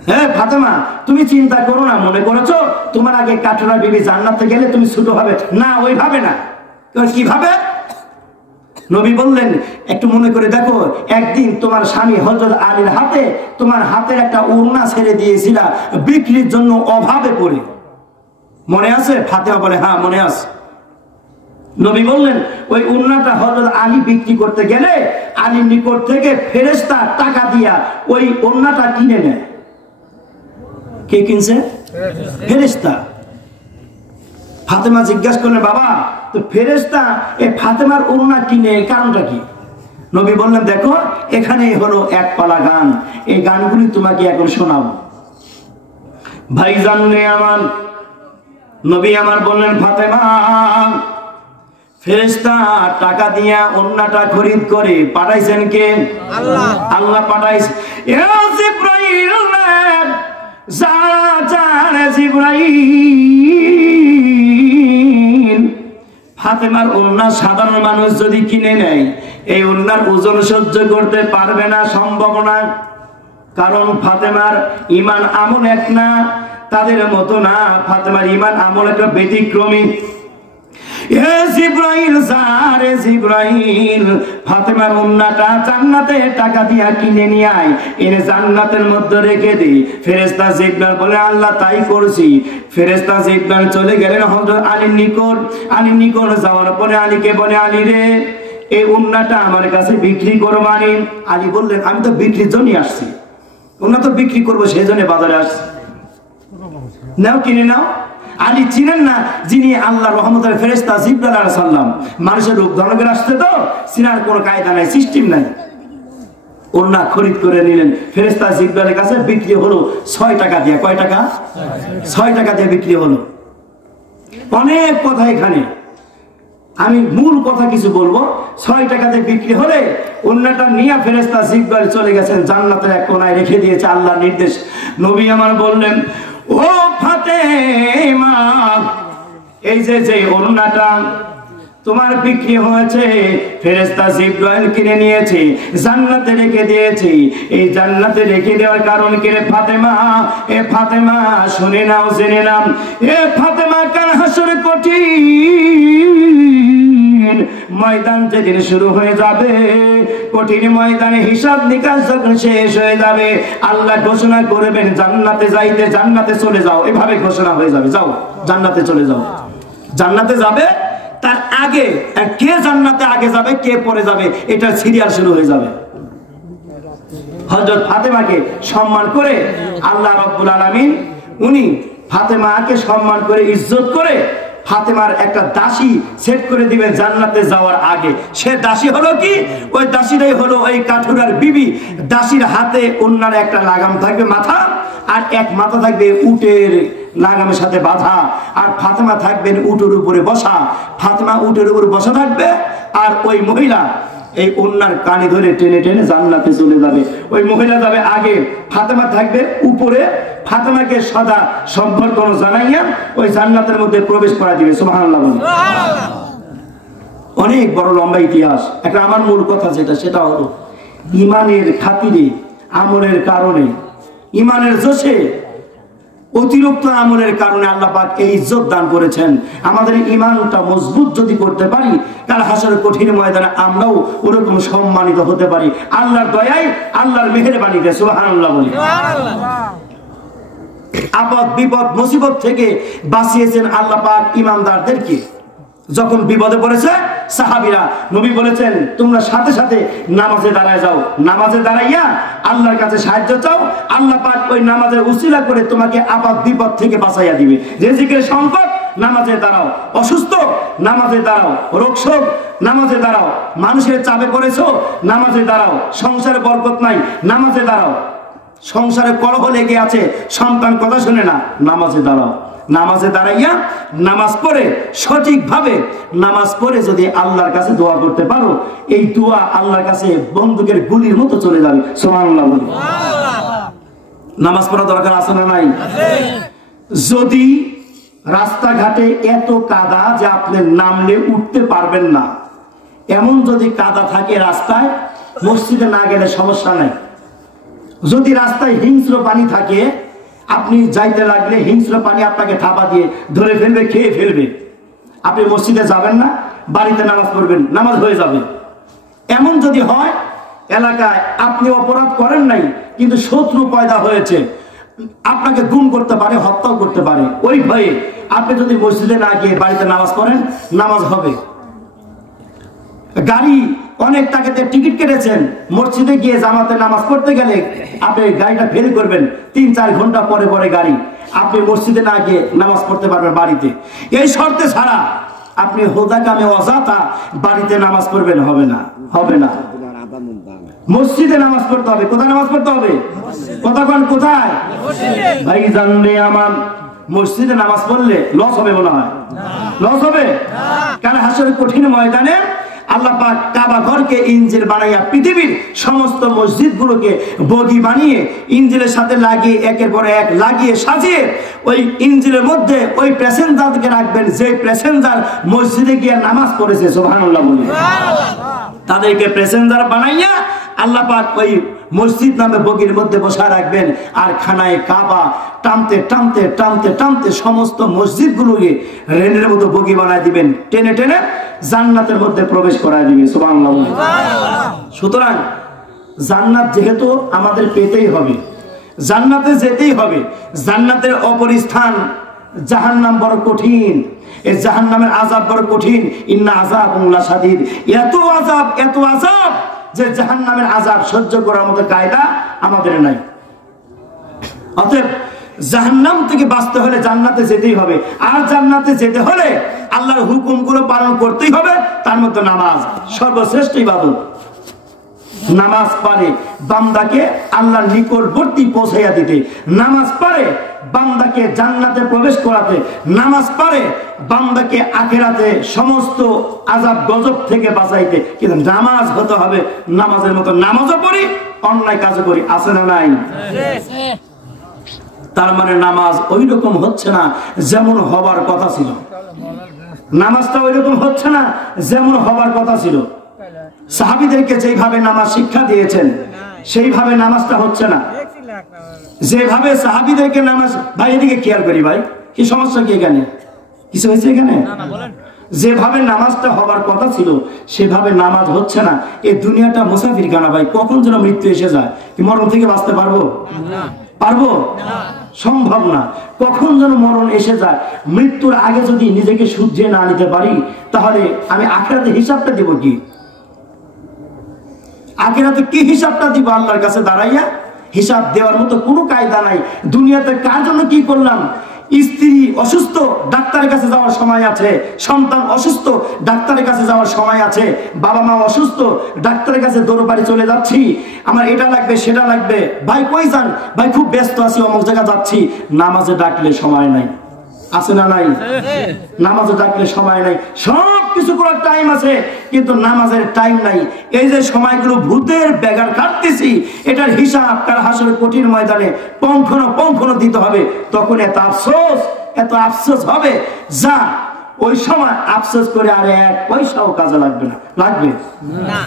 হ্যাঁ ফাতেমা, তুমি চিন্তা করো না, মনে করেছো তোমার আগে কাঠুরা বিবি জান্নাতে গেলে তুমি ছোট হবে না, ওইভাবে না। কিভাবে? নবী বললেন, একটু মনে করে দেখো, একদিন তোমার স্বামী হযরত আলীর হাতে তোমার হাতের একটা ওড়না ছেড়ে দিয়েছিলা বিক্রির জন্য, অভাবে পড়ে, মনে আছে? ফাতেমা বলে, হ্যাঁ মনে আছে। নবী বললেন, ওই ওড়নাটা হযরত আলী বিক্রি করতে গেলে আলীর নিকট থেকে ফেরেশতা টাকা দিয়া ওই ওড়নাটা কিনে নেয়। কে কিনছে? ফেরেশতা। ফাতেমা জিজ্ঞাসা করলেন, বাবা, তো ফেরেশতা এই ফাতেমার ওড়না কিনে, কারণটা কি? নবী বললেন, দেখো, এখানে হলো এক পালা গান, এই গানগুলি তোমাকে এখন শোনাবো। ভাইজান রে আমার, নবী আমার বললেন, ফাতেমা, ফেরেশতা টাকা দিয়া ওড়নাটা খরিদ করে পাঠাইছেন কে? আল্লাহ। আল্লাহ পাঠাইছে। এ জিবরাইল, জিবরাইল, ফাতেমার ওড়না সাধারণ মানুষ যদি কিনে নেয়, এই ওড়নার ওজন সহ্য করতে পারবে না, সম্ভব না, কারণ ফাতেমার ঈমান আমল এক না, তাদের মতো না, ফাতেমার ঈমান আমল একটা ব্যতিক্রমী। জিবরাইল, ফাতেমার ওড়নাটা জান্নাতে টাকা দিয়া কিনে নিয়ে আয়, এনে জান্নাতের মধ্যে রেখে দে। ফেরেশতা জিবরাইল বলে, আল্লাহ তাই করছি। ফেরেশতা জিবরাইল চলে গেলেন হযরত আলীর নিকট। আলীর নিকট যাওয়ার পরে আলীকে বলে, আলী রে, এই ওড়নাটা আমার কাছে বিক্রি করবো। আলী বললেন, আমি তো বিক্রির জন্যই আসছি, ওড়না তো বিক্রি করবো, সেই জন্য বাজারে আসছি, নাও, কিনে নাও। আলী চিনেন না যিনি আল্লাহ রহমতের ফেরেশতা জিবরাইল আলাইহিস সালাম, মানুষের রূপ ধারণ করে আসছে, তো চিনার কোনো কায়দা নাই, সিস্টেম নাই। ওড়না খরিদ করে নিলেন, ফেরেশতা জিবরাইলের কাছে বিক্রি হলো 6 টাকা দিয়ে। কয় টাকা? 6 টাকা দিয়ে বিক্রি হলো। অনেক কথা এখানে, আমি মূল কথা কিছু বলবো। 6 টাকা দিয়ে বিক্রি হলে ওড়নাটা নিয়ে ফেরেশতা জিবরাইল চলে গেছেন জান্নাতের এক কোনায়, রেখে দিয়েছে আল্লাহর নির্দেশ। নবী আমার বললেন, ও ফাতেমা, এই যে ওড়নাটা তোমার বিক্রি হয়েছে, ফেরেশতা জিবরাইল কিনে নিয়েছে, জান্নাতে রেখে দিয়েছে। এই জান্নাতে রেখে দেওয়ার কারণ কি রে ফাতেমা? এ ফাতেমা, শুনে নাও, জেনে নাও, এ ফাতেমা, কাল হাসর কঠিন ময়দান যেদিন শুরু হয়ে যাবে, কঠিন ময়দানে হিসাব নিকাশ যখন শেষ হয়ে যাবে, আল্লাহ ঘোষণা করবেন জান্নাতে যাইতে, জান্নাতে চলে যাও, এভাবে ঘোষণা হয়ে যাবে, যাও জান্নাতে চলে যাও। জান্নাতে যাবে, তার আগে কে জান্নাতে আগে যাবে, কে পরে যাবে, এটা সিরিয়াল শুরু হয়ে যাবে। হযরত ফাতেমাকে সম্মান করে আল্লাহ রাব্বুল আলামিন, উনি ফাতেমাকে সম্মান করে, ইজ্জত করে, ফাতেমার একটা দাসী সেট করে দিবেন জান্নাতে যাওয়ার আগে। সে দাসী হলো কি? ওই দাসীটাই হলো ওই কাঠুরার বিবি। দাসীর হাতে ওড়নার একটা লাগাম থাকবে মাথা, আর এক মাথা থাকবে উটের লাগামের সাথে বাঁধা, আর ফাতেমা থাকবেন উটের উপরে বসা। ফাতেমা উটের উপরে বসা থাকবে, আর ওই মহিলা এই ওড়নার কানে ধরে টেনে টেনে জান্নাতে চলে যাবে। ওই মহিলা যাবে আগে, ফাতেমা থাকবে উপরে, ফাতেমাকে সদা সম্বর্ধনা জানাইয়া ওই জান্নাতের মধ্যে প্রবেশ করা দিবে। সুবহানাল্লাহ। অনেক বড় লম্বা ইতিহাস। একটা আমার মূল কথা যেটা, সেটা হলো ইমানের খাতিরে, আমলের কারণে, ইমানের জোশে অতিরিক্ত আমলের কারণে আল্লাহ পাক এই ইজ্জত দান করেছেন। আমাদের ঈমানটা মজবুত যদি করতে পারি, কাল হাসরের কঠিন ময়দানে আমরাও ওরকম সম্মানিত হতে পারি আল্লাহর দয়ায়, আল্লাহর মেহেরবানিতে। সুবহানাল্লাহ বলি। আপদ বিপদ মুসিবত থেকে বাঁচিয়েছেন আল্লাহ পাক ঈমানদারদেরকে। যখন বিপদে পড়েছে সাহাবীরা, নবী বলেছেন তোমরা সাথে সাথে নামাজে দাঁড়ায় যাও, নামাজে দাঁড়াইয়া আল্লাহর কাছে সাহায্য চাও, আল্লাহ পাক ওই নামাজের উসিলা করে তোমাকে আপদ বিপদ থেকে বাঁচাইয়া দিবে। রিজিকের সংকট, নামাজে দাঁড়াও। অসুস্থ, নামাজে দাঁড়াও। রোগ শোক, নামাজে দাঁড়াও। মানুষের চাপে পড়েছো, নামাজে দাঁড়াও। সংসারে বরকত নাই, নামাজে দাঁড়াও। সংসারে কলহ লেগে আছে, সন্তান কথা শুনে না, নামাজে দাঁড়াও। নামাজে দাঁড়াইয়া নামাজ পড়ে সঠিকভাবে নামাজ পড়ে যদি আল্লাহর কাছে দোয়া করতে পারো, এই দোয়া আল্লাহর কাছে বন্দুকের গুলির মতো চলে যাবে। সুবহানাল্লাহ বলি। নামাজ পড়া দরকার আছে না নাই? যদি রাস্তাঘাটে এত কাদা যে আপনি নামলে উঠতে পারবেন না, এমন যদি কাদা থাকে রাস্তায়, মসজিদে না গেলে সমস্যা নাই। যদি রাস্তায় হিংস্র পানি থাকে, আপনি যাইতে লাগলে হিংস্র পানি আপনাকে থাপা দিয়ে ধরে ফেলবে, খেয়ে ফেলবে, আপনি মসজিদে যাবেন না, বাড়িতে নামাজ পড়বেন, নামাজ হয়ে যাবে। এমন যদি হয় এলাকায় আপনি অপরাধ করেন নাই কিন্তু শত্রু পয়দা হয়েছে, আপনাকে গুম করতে পারে, হত্যাও করতে পারে, ওই ভয়ে আপনি যদি মসজিদে না গিয়ে বাড়িতে নামাজ পড়েন, নামাজ হবে। গাড়ি অনেক টাকাতে টিকিট কেটেছেন, মসজিদে গিয়ে জামাতে নামাজ পড়তে গেলে আপনি গাড়িটা ফেল করবেন, 3-4 ঘন্টা পরে পরে গাড়ি, আপনি মসজিদে না গিয়ে নামাজ পড়তে পারবেন বাড়িতে। এই শর্তে ছাড়া আপনি হোদা কামে অযথা বাড়িতে নামাজ পড়বেন, হবে না, হবে না। মসজিদে নামাজ পড়তে হবে। কোথায় নামাজ পড়তে হবে? কতক্ষণ কোথায়? ভাই জানলে আমার মসজিদে নামাজ পড়লে লস হবে মনে হয়? লস হবে? কারণ হাসরের কঠিন ময়দানে আল্লাহ পাক কাবা ঘরকে ইঞ্জিল বানাইয়া পৃথিবীর সমস্ত মসজিদগুলোকে বগি বানিয়ে ইঞ্জিলের সাথে লাগিয়ে একের পর এক লাগিয়ে সাজিয়ে ওই ইঞ্জিলের মধ্যে ওই প্যাসেঞ্জারকে রাখবেন যে প্যাসেঞ্জার মসজিদে গিয়ে নামাজ পড়েছে। সুবহানাল্লাহ বলি। তাদেরকে প্যাসেঞ্জার বানাইয়া আল্লাহ পাক ওই মসজিদ নামে বগির মধ্যে বসা রাখবেন, আর খানায় কাবা টানতে টানতে টানতে টানতে সমস্ত মসজিদগুলোকে রেলের মতো বগি বানায় দিবেন, টেনে টেনে জান্নাতের মধ্যে প্রবেশ করায় দিবেন। সুবহানাল্লাহ। সুতরাং জান্নাত যেহেতু আমাদের পেতেই হবে, জান্নাতে যেতেই হবে। জান্নাতের অপর স্থান জাহান্নাম বড় কঠিন, এই জাহান্নামের আযাব বড় কঠিন। ইন্না আযাবুন লাশাদীদ। এত আযাব, এত আযাব যে জাহান্নামের আযাব সহ্য করার মতো কায়দা আমাদের নাই। অতএব জাহান্নাম থেকে বাঁচতে হলে জান্নাতে যেতেই হবে, আর জান্নাতে যেতে হলে আল্লাহর হুকুমগুলো পালন করতেই হবে। তার মধ্যে নামাজ সর্বশ্রেষ্ঠ ইবাদত। নামাজ পারে বান্দাকে আল্লাহর নিকটবর্তী পৌঁছাইয়া দিতে, নামাজ পারে বান্দাকে জান্নাতে প্রবেশ করাতে, নামাজ পারে বান্দাকে আখিরাতে সমস্ত আযাব গজব থেকে বাঁচাইতে। কিন্তু নামাজ হতে হবে নামাজের মতো। নামাজও পড়ি, অন্যায় কাজও করি, আছে না নাই? তার মানে নামাজ ওই রকম হচ্ছে না যেমন হবার কথা ছিল। নামাজটা ওই রকম হচ্ছে না যেমন হবার কথা ছিল। সাহাবীদেরকে যেভাবে নামাজ শিক্ষা দিয়েছেন সেইভাবে নামাজটা হচ্ছে না। যেভাবে সাহাবীদেরকে নামাজ, ভাই এদিকে খেয়াল করি, ভাই কি সমস্যা কি এখানে? কিছু হয়েছে এখানে? যেভাবে নামাজটা হবার কথা ছিল সেভাবে নামাজ হচ্ছে না। এই দুনিয়াটা মুসাফির খানা ভাই, কখন যেন মৃত্যু এসে যায়। কি মরণ থেকে বাঁচতে পারবো? পারবো? সম্ভব না। কখন যেন মরণ এসে যায়। মৃত্যুর আগে যদি নিজেকে শুধরিয়ে না নিতে পারি, তাহলে আমি আখিরাতে হিসাবটা দিব কি? আখিরাতে কি হিসাবটা দিব আল্লাহর কাছে দাঁড়াইয়া? হিসাব দেওয়ার মতো কোনো কায়দা নাই। দুনিয়াতে কার জন্য কি করলাম? স্ত্রী অসুস্থ, ডাক্তারের কাছে যাওয়ার সময় আছে। সন্তান অসুস্থ, ডাক্তারের কাছে যাওয়ার সময় আছে। বাবা মা অসুস্থ, ডাক্তারের কাছে দৌড়বাড়ি চলে যাচ্ছি, আমার এটা লাগবে সেটা লাগবে। ভাই কই যান? ভাই খুব ব্যস্ত আছি, অমুক জায়গা যাচ্ছি। নামাজে ডাকলে সময় নাই, আছে না নাই? নামাজে ডাকলে সময় নাই। সব কিছু করার টাইম আছে কিন্তু নামাজের টাইম নাই। এই যে সময়গুলো ভূতের বেগার কাটতেছি, এটার হিসাব কাল হাসরের কঠিন ময়দানে পঙ্খনো দিতে হবে। তখন এত আফসোস হবে যা ওই সময় আফসোস করে আর এক পয়সাও কাজে লাগবে না। লাগবে না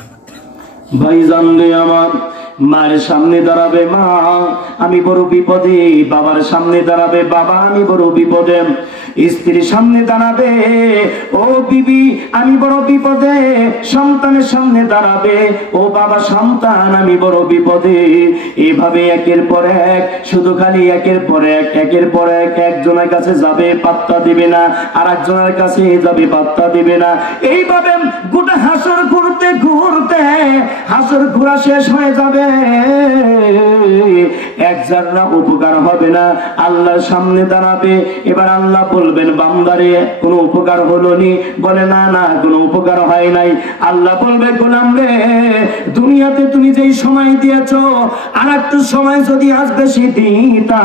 ভাই জানলে আমার মায়ের সামনে দাঁড়াবে মা আমি বড় বিপদে, বাবার সামনে দাঁড়াবে বাবা আমি বড় বিপদে, স্ত্রীর সামনে দাঁড়াবে ও বিবি আমি বড় বিপদে, সন্তানের সামনে দাঁড়াবে ও বাবা সন্তান আমি বড় বিপদে। এইভাবে একের পর এক, শুধু খালি একের পর এক, একের পর এক, একজনের কাছে যাবে পাত্তা দিবে না, আর একজনের কাছে যাবে পাত্তা দিবে না। এইভাবে গোটা হাসর ঘুরতে ঘুরতে হাসর ঘোরা শেষ হয়ে যাবে, এক জাররা উপকার হবে না। আল্লাহর সামনে দাঁড়াবে, এবার আল্লাহ বলবেন বান্দারে কোনো উপকার হলো নি? বলে না না কোনো উপকার হয় নাই। আল্লাহ বলবে গোলাম রে দুনিয়াতে তুমি যেই সময় দিয়েছো আর একটু সময় যদি আজ বেশি দিতা,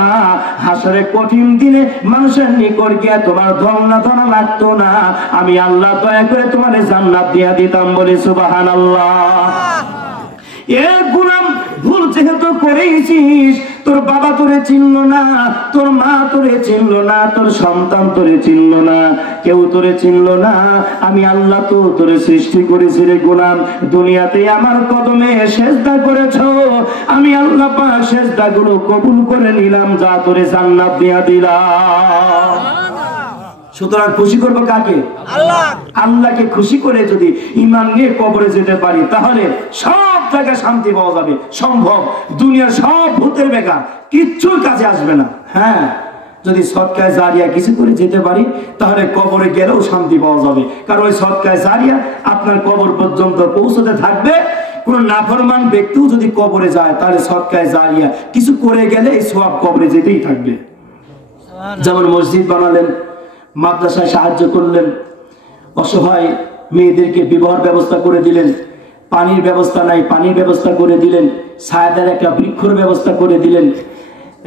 হাসরে কঠিন দিনে মানুষের নিকট গিয়ে তোমার ধর্ণা ধরা লাগতো না, আমি আল্লাহ দয়া করে তোমার জান্নাত দিয়া দিতাম। বলে সুবহানাল্লাহ। এ গোলাম ভুল যেহেতু করেছিস, তোর বাবা তোরে চিনলো না, তোর মা তোরে চিনলো না, তোর সন্তান তোরে চিনলো না, কেউ তোরে চিনলো না, আমি আল্লাহ তো তোরে সৃষ্টি করেছি রে গোলাম। দুনিয়াতে আমার কদমে সেজদা করেছো, আমি আল্লাহ পাক সেজদাগুলো কবুল করে নিলাম, যা তোরে জান্নাত দিয়া দিলাম। সুতরাং খুশি করবো কাকে? আল্লাহ। আল্লাহকে খুশি করে যদি ঈমান নিয়ে কবরে যেতে পারি তাহলে সব জায়গায় শান্তি পাওয়া যাবে। সম্ভব, দুনিয়ার সব ভূতের বেকার কিচ্ছু কাজে আসবে না। হ্যাঁ, যদি সদকায়ে জারিয়া কিছু করে যেতে পারি তাহলে কবরে গেলেও শান্তি পাওয়া যাবে, কারণ ওই সদকায়ে জারিয়া আপনার কবর পর্যন্ত পৌঁছতে থাকবে। কোন নাফরমান ব্যক্তিও যদি কবরে যায় তাহলে সদকায়ে জারিয়া কিছু করে গেলে এই সওয়াব কবরে যেতেই থাকবে। যেমন মসজিদ বানালেন, মাদ্রাসায় সাহায্য করলেন, অসহায় মেয়েদেরকে বিবাহের ব্যবস্থা করে দিলেন, পানির ব্যবস্থা নাই পানির ব্যবস্থা করে দিলেন, ছায়াদার একটা বৃক্ষর ব্যবস্থা করে দিলেন,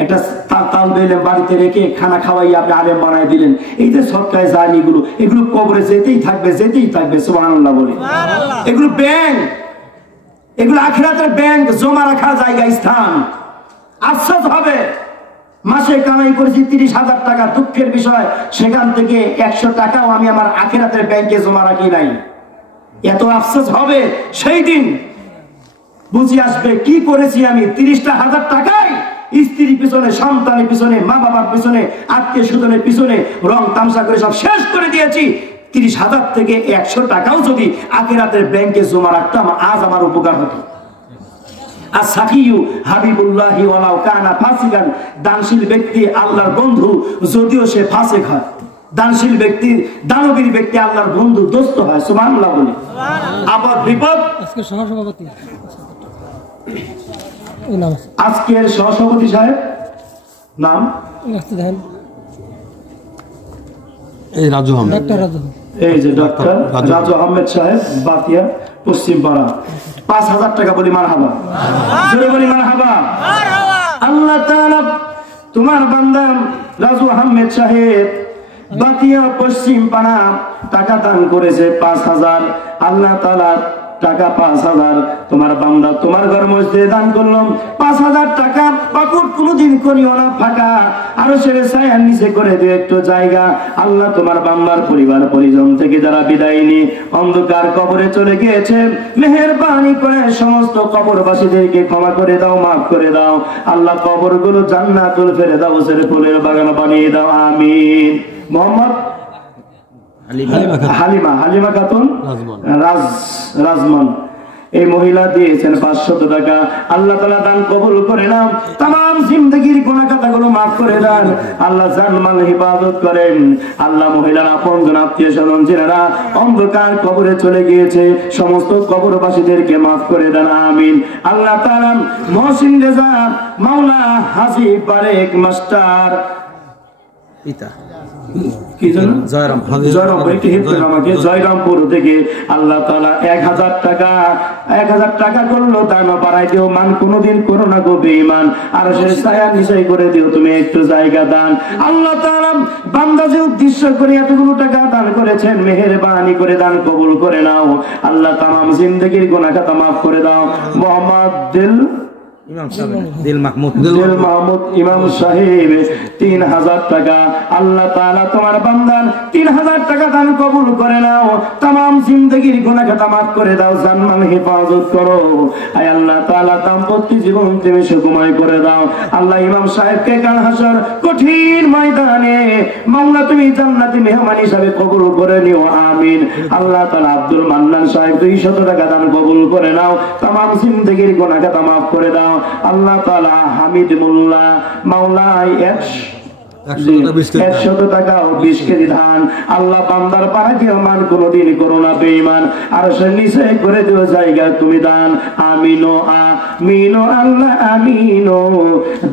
একটা তাল বেলেন বাড়িতে রেখে খানা খাওয়াই আপনি আলেম বানাই দিলেন। এই যে সদকায়ে জারিয়াগুলো এগুলো কবরে যেতেই থাকবে, যেতেই থাকবে। সুবহানাল্লাহ বলে। এগুলো ব্যাংক, এগুলো আখিরাতের ব্যাংক, জমা রাখার জায়গা, স্থান। আফসোস হবে মাসে কামাই করেছি 30,000 টাকা, দুঃখের বিষয় সেখান থেকে 100 টাকাও আমি আমার আখিরাতের ব্যাংকে জমা রাখি নাই। এত আফসোস হবে সেই দিন, বুঝি আসবে কি করেছি আমি 30,000 টাকায় স্ত্রীর পিছনে, সন্তানের পিছনে, মা বাবার পিছনে, আত্মীয় স্বজনের পিছনে রং তামসা করে সব শেষ করে দিয়েছি। 30,000 থেকে 100 টাকাও যদি আখিরাতের ব্যাংকে জমা রাখতাম আজ আমার উপকার হতো। দানশীল ব্যক্তি আল্লাহর বন্ধু যদিও সে ফাসিক হয়, দানশীল ব্যক্তি, দানবীর ব্যক্তি আল্লাহর বন্ধু, দোস্ত হয়। সুবহানাল্লাহ বলে। আপদ বিপদ আজকের সহসভাপতি, আজকের সহসভাপতি সাহেব নাম এই রাজু আহমেদ, এই যে ডক্টর রাজু আহমেদ সাহেব, বাতিয়া, পশ্চিম পাড়া। 5,000 টাকা বলি মারহাবা, জোরে বলি মারহাবা। আল্লাহ তাআলা তোমার বান্দা রাজু আহমেদ সাহেব বাতিয়া, পশ্চিম পাড়া টাকা দান করেছে 5,000। আল্লাহ তাআলা টাকা 5,000 তোমার বান্দা তোমার ঘর মসজিদে দান করলাম। 5,000 টাকা পাকুট কোনোদিন করিও না ফাঁকা, আরো সেরে ছায়ার নিচে করে দিও একটু জায়গা। আল্লাহ তোমার বান্দার পরিবার পরিজন থেকে যারা বিদায় নিয়ে অন্ধকার কবরে চলে গিয়েছে, মেহেরবানি করে সমস্ত কবরবাসীদেরকে ক্ষমা করে দাও, মাফ করে দাও। আল্লাহ কবরগুলো জান্নাতুল ফেরদাউসের ফুলের বাগান বানিয়ে দাও, আমিন। মোহাম্মদ হালিমা খাতুন রাজমান, এই মহিলা দিয়েছেন 500 টাকা। আল্লাহ তাআলা দান কবুল করে নাও, तमाम জিন্দেগীর গুনাহ খাতাগুলো maaf করে দেন। আল্লাহ জানমাল হিফাজত করেন। আল্লাহ মহিলার আপনজন আত্মীয় স্বজন যারা অন্ধকার কবরে চলে গিয়েছে সমস্ত কবরবাসীদেরকে maaf করে দেন, আমিন। আল্লাহ তাআলা মহসিন রেজা, মাওলা হাজী বারেক মাস্টার পিতা জয়রামপুর থেকে আল্লাহ তাআলা 1,000 টাকা করলো দান বাড়াই দিও, মান কোনদিন করো না গো বেঈমান, আর সে ছায়া নিচে করে দিও তুমি একটু জায়গা দান। আল্লাহ তাআলা বান্দা যে উদ্দেশ্য করে এতগুলো টাকা দান করেছেন, মেহেরবানি করে দান কবুল করে নাও। আল্লাহ তামাম জিন্দেগীর গুনাহ খাতা maaf করে দাও। মোহাম্মদ দিল মাহমুদ ইমাম সাহেব 3000 টাকা আল্লাহ তাআলা তোমার বান্দার 3000 টাকা দান কবুল করে নাও। तमाम জিন্দেগীর গুনাহ খাতা maaf করে দাও, জানমাল হেফাজত করো। আয় আল্লাহ তাআলা দাম্পত্য জীবন তুমি সুখময় করে দাও। আল্লাহ ইমাম সাহেবকে কাল হাসর কঠিন ময়দানে মাওলা তুমি জান্নাতি মেহমান হিসাবে কবুল করে নিও, আমিন। আল্লাহ তাআলা আব্দুল মান্নান সাহেব 200 টাকা দান কবুল করে নাও। तमाम জিন্দেগীর গুনাহ খাতা maaf করে দাও। আল্লাহ তাআলা হামিদ মোল্লা মাওলা 100 টাকা ও 20 কেজি ধান আল্লাহ বান্দার পাড়া দিও মান কোনদিন করো না বেঈমান, আর সে নিচে করে দিও জায়গা তুমি দান, আমিনো আমিনো আল্লাহ আমিনো।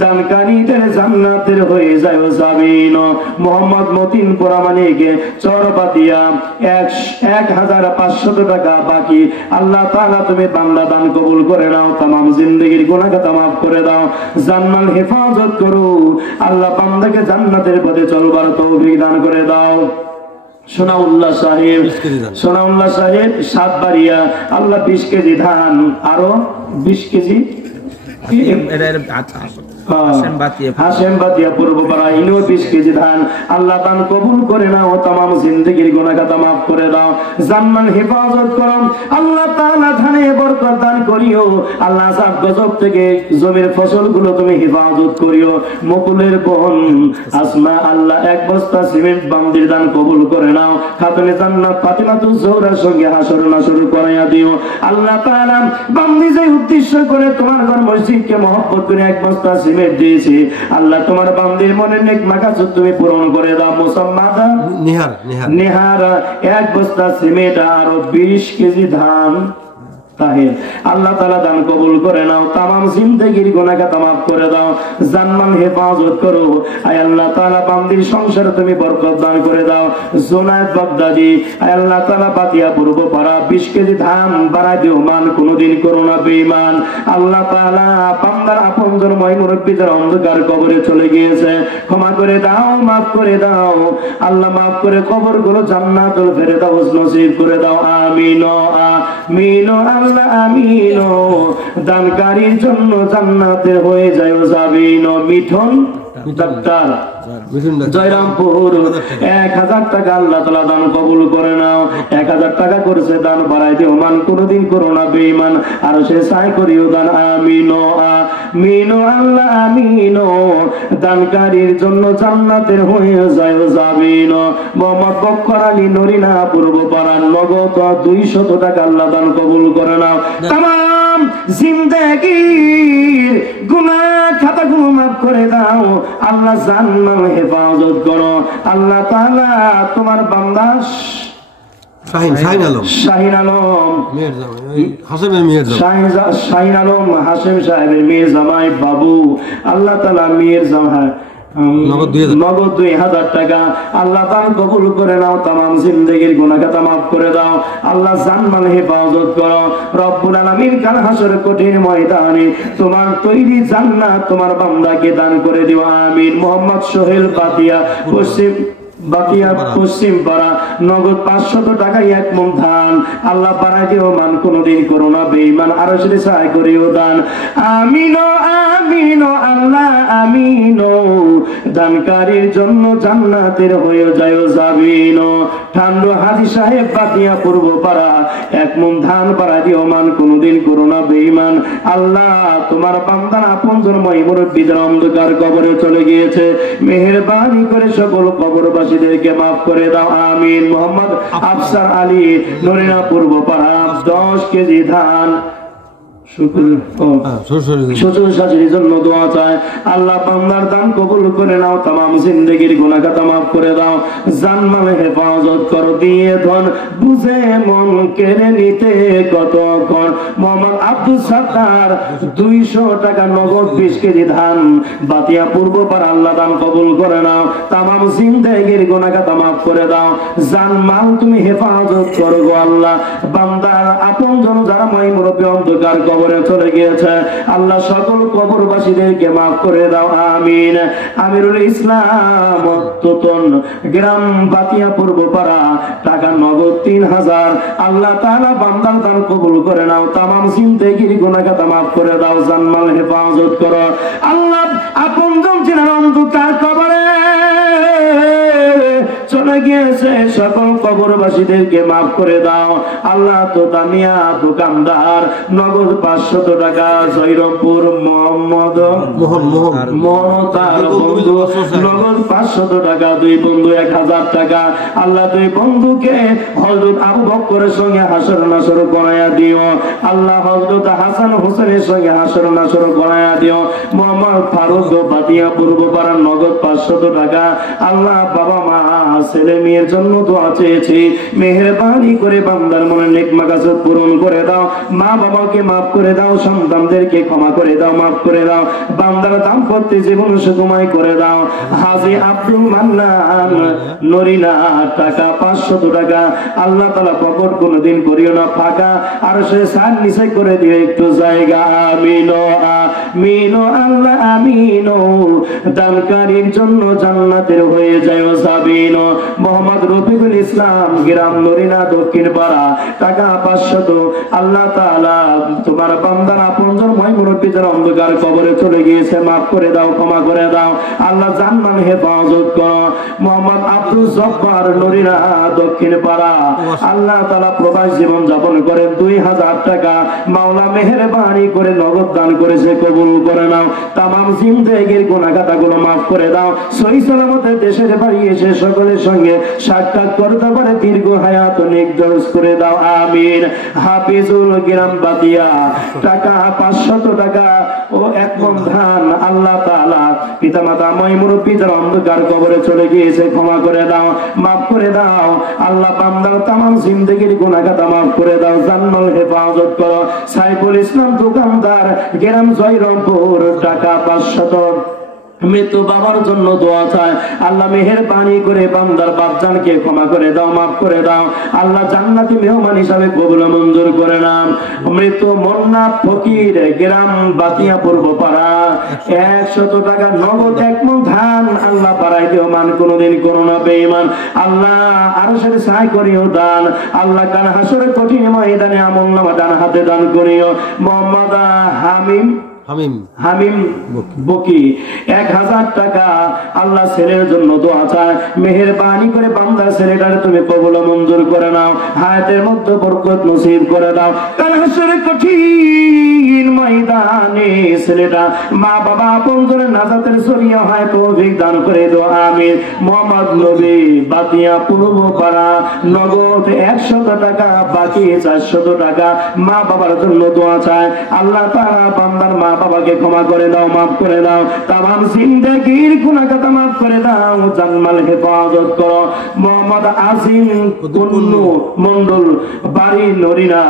দানকারীদের জান্নাতের হয়ে যায় জামিনো। মোহাম্মদ মতিন পোরামানিকে চরপাতিয়া 1500 টাকা বাকি আল্লাহ তাআলা তুমি বান্দা দান কবুল করে নাও। तमाम জিন্দেগীর গুনাহ খাতা maaf করে দাও, জান্নাত হেফাজত করো। আল্লাহ বান্দাকে জান্নাতের পথে চলবার তৌফিক দান করে দাও। সোনাউল্লাহ সাহেব 7 আল্লাহ 20 কেজি ধান আরো 20 কেজি হাশেম বাতিয়া পূর্বপাড়া ইনো 20 কেজি ধান আল্লাহ দান কবুল করে নাও। तमाम জিন্দেগীর গুনাহ খাতা maaf করে দাও, জান্নাত হেফাজত করো। আল্লাহ তাআলা ধানে বরকত দান করিও। আল্লাহ আযাব গজব থেকে জমির ফসলগুলো তুমি হেফাজত করিও। মুকুলের বোন আসমা আল্লাহ 1 বস্তা সিমেন্ট বান্দির দান কবুল করে নাও। খাতুনে জান্নাত ফাতিমাতুজ জোহরার সঙ্গে হাসর নাসর করাইয়া দিও। আল্লাহ তাআলা বান্দি যে উদ্দেশ্য করে তোমার ঘর মসজিদকে মহব্বত করে 1 বস্তা সিমেন্ট দিয়েছে, আল্লাহ তোমার বান্দির মনের নেক মাকাসুদ তুমি পূরণ করে দাও। মুসাম্মাদা নিহার 1 বস্তা সিমেন্ট আর 20 কেজি ধান তাহের আল্লাহ তাআলা দান কবুল করে নাও। तमाम জিন্দেগীর গুনাহ খাতা maaf করে দাও, জানমান হেফাজত করো। আয় আল্লাহ তাআলা বান্দির সংসারে তুমি বরকত দান করে দাও। জোনায়েদ বাগদাদি আয় আল্লাহ তাআলা বাতিয়া পূর্ব পাড়া 20 কেজি ধান বাড়াই দিও, মান কোনদিন করো না বেঈমান। আল্লাহ তাআলা বান্দার আপনজন ময় মুরব্বিদের অন্ধকার কবরে চলে গিয়েছে, ক্ষমা করে দাও, maaf করে দাও। আল্লাহ maaf করে কবরগুলো জান্নাতুল ফেরদাউস নসিব করে দাও, আমিন আমিন আল্লাহ আমিন। দানকারীর জন্য জান্নাতে হয়ে যায় জাবিন। মিঠুন ডাক্তার জয়রামপুর 1000 টাকা আল্লাহ তাআলা দান কবুল করে নাও। 1000 টাকা করেছে দান বাড়াই দিও, মান কোনদিন করো না বেঈমান, আর সে চাই করিও দান, আমিন আমিন আল্লাহ আমিন। দানকারীর জন্য জান্নাতের হয়ে যায় জাবিন। মোহাম্মদ বক্কর আলী নরিনা পূর্ব পাড়ার নগদ 200 টাকা আল্লাহ দান কবুল করে নাও। तमाम জিন্দেগীর গুনাহ খাতাগুলো maaf করে দাও। আল্লাহ জান্নাত হেফাজত করো। আল্লাহ তাআলা তোমার বান্দা শাহিন আলম হাশেম সাহেবের মেয়ের জামাই বাবু আল্লাহ তাআলা মেয়ের জামাই নগদ 2000 টাকা আল্লাহ দান কবুল করে নাও। तमाम জিন্দেগীর গুনাহ খাতা maaf করে দাও। আল্লাহ জানমাল হেফাজত করো। রব্বুল আলামিন কাল হাসরের কঠিন ময়দানে তোমার তৈরি জান্নাত তোমার বান্দাকে দান করে দিও, আমিন। মোহাম্মদ সোহেল বাতিয়া পশ্চিম পাড়া নগদ 500 টাকা 1 মণ ধান আল্লাহ পাড়ায় দিও, মান কোনদিন করো না বেঈমান, আর সেটা চাই করিও দান, আমিন আমিন আল্লাহ আমিন। দানকারীর জন্য জান্নাতের হয়ে যায় জাবিন। ঠান্ডু হাজী সাহেব বাতিয়া পূর্ব পাড়া 1 মণ ধান পাড়ায় দিও, মান কোনদিন করো না বেঈমান। আল্লাহ তোমার বান্দার আপনজন ময় মুরব্বিদের অন্ধকার কবরে চলে গিয়েছে, মেহেরবানি করে সকল কবরবাসীদেরকে maaf করে দাও, আমিন। মোহাম্মদ আফসার আলী নরিনা পূর্ব পাড়া 10 কেজি ধান শ্বশুর শাশুড়ির জন্য দোয়া চায়। আল্লাহ বান্দার দান কবুল করে নাও। तमाम জিন্দেগীর গুনাহ খাতা maaf করে দাও, জানমাল হেফাজত করো। দিয়ে ধন বুঝে মন কেড়ে নিতে কতক্ষণ। মোহাম্মদ আব্দুল সাত্তার 200 টাকা নগদ 20 কেজি ধান বাতিয়া পূর্ব পাড়া আল্লাহ দান কবুল করে নাও। तमाम জিন্দেগীর গুনাহ খাতা maaf করে দাও, জানমাল তুমি হেফাজত করো গো আল্লাহ। বান্দার আপনজন যারা মই মুরব্বি অন্ধকার কবরে চলে গিয়েছে, আল্লাহ সকল কবরবাসীদেরকে maaf করে দাও, আমিন। আমিরুল ইসলাম তোতন গ্রাম বাতিয়া পূর্ব পাড়া টাকা নগদ 3000 আল্লাহ তাআলা বান্দার দান কবুল করে নাও। तमाम জিন্দেগী জিন্দেগির গুনাহ খাতা মাফ করে দাও, জানমাল হেফাজত করো আল্লাহ। আপনজন চেনার অন্ধকার কবরে চলে গিয়েছে সকল কবরবাসীদেরকে মাফ করে দাও আল্লাহ। তো দামিয়া দোকানদার নগদ 500 টাকা, জয়রপুর মোহাম্মদ মমতার বন্ধু নগদ 500 টাকা, দুই বন্ধু 1000 টাকা আল্লাহ। দুই বন্ধুকে হযরত আবু বকরের সঙ্গে হাসর নাসর করায়া দিও আল্লাহ। হযরত হাসান হোসেনের সঙ্গে হাসর নাসর করায়া দিও। মোহাম্মদ ফারুক বাতিয়া পূর্ব পাড়ার নগদ 500 টাকা আল্লাহ। বাবা মা ছেলে মেয়ের জন্য দোয়া চেয়েছি, মেহেরবানি করে বান্দার মনে নেক মাকাসদ পূরণ করে দাও। মা বাবাকে মাফ করে দাও, সন্তানদেরকে ক্ষমা করে দাও, মাফ করে দাও। বান্দার দাম্পত্য জীবন সুখময় করে দাও। হাজী আব্দুল মান্নান নরিনা টাকা 500 টাকা আল্লাহ তাআলা পকট কোনদিন করিও না ফাঁকা, আর সে সার নিচে করে দিও একটু জায়গা। আমিন আমিন আল্লাহ আমিন। দানকারীর জন্য জান্নাতের হয়ে যায় সাবিন। মোহাম্মদ রফিকুল ইসলাম গ্রাম নরিনা দক্ষিণ পাড়া টাকা 500 আল্লাহ তাআলা তোমার বান্দার আপনজন ময়মুরব্বী যারা অন্ধকার কবরে চলে গিয়েছে মাফ করে দাও, ক্ষমা করে দাও আল্লাহ। জান্নাত হেফাজত করো। মোহাম্মদ আব্দুল জব্বার নরিনা দক্ষিণ পাড়া আল্লাহ তাআলা প্রবাস জীবন যাপন করে 2000 টাকা মাওলা মেহেরবানি করে নগদ দান করেছে, কবুল করে নাও। তামাম জিন্দেগির গুনাহ খাতাগুলো মাফ করে দাও। সহি সালামতে দেশের বাড়ি এসে সকলের সঙ্গে সাক্ষাৎ করতে পারে দীর্ঘ হায়াত নেক দরজ করে দাও আমিন। হাফিজুল গ্রাম বাতিয়া টাকা 500 টাকা ও 1 মণ ধান আল্লাহ তাআলা পিতামাতা ময়মুরব্বী যারা অন্ধকার কবরে চলে গিয়েছে ক্ষমা করে দাও, মাফ করে দাও আল্লাহ। বান্দার তামাম জিন্দেগির গুনাহ খাতা মাফ করে দাও, জান্নাল হেফাজত করো। সাইফুল ইসলাম দোকানদার গ্রাম জয়রামপুর টাকা 500 মৃত্যু বাবার জন্য দোয়া চায় আল্লাহ। মেহেরবানি করে বান্দার বাপজানকে ক্ষমা করে দাও, মাফ করে দাও আল্লাহ। জান্নাতি মেহমান হিসাবে কবুল মঞ্জুর করে নাও। মৃত্যু মোন্না ফকির গ্রাম বাতিয়া পূর্ব পাড়া 100 টাকা নগদ 1 মণ ধান আল্লাহ। পাড়ায় দিও মান কোনদিন করো না বেঈমান আল্লাহ। আরশের ছায় করিও দান আল্লাহ। কান হাসরের কঠিন ময়দানে আমলনামা ডান হাতে দান করিও। মোহাম্মদ হামিম বকি 1000 টাকা আল্লাহ। ছেলের জন্য দোয়া চায়, মেহেরবানি করে বান্দার ছেলেটারে তুমি কবুল মঞ্জুর করে নাও, হায়াতের মধ্যে বরকত নসিব করে দাও। কাল হাসরের কঠিন ময়দানে ছেলেটা মা বাবা আপনজনের নাজাতের জরিয়া হয় তৌফিক দান করে দাও আমিন। মোহাম্মদ নবী বাতিয়া পূর্ব পাড়া নগদ 100 টাকা বাকি 400 টাকা মা বাবার জন্য দোয়া চায় আল্লাহ তাআলা। বান্দার মা বাবাকে ক্ষমা করে দাও, মাফ করে দাও। তামাম জিন্দেগির গুনাহ খাতা মাফ করে দাও, জান্নাল হেফাজত করো। মোহাম্মদ আজিম কুন্নু মন্ডল বাড়ি নরিনা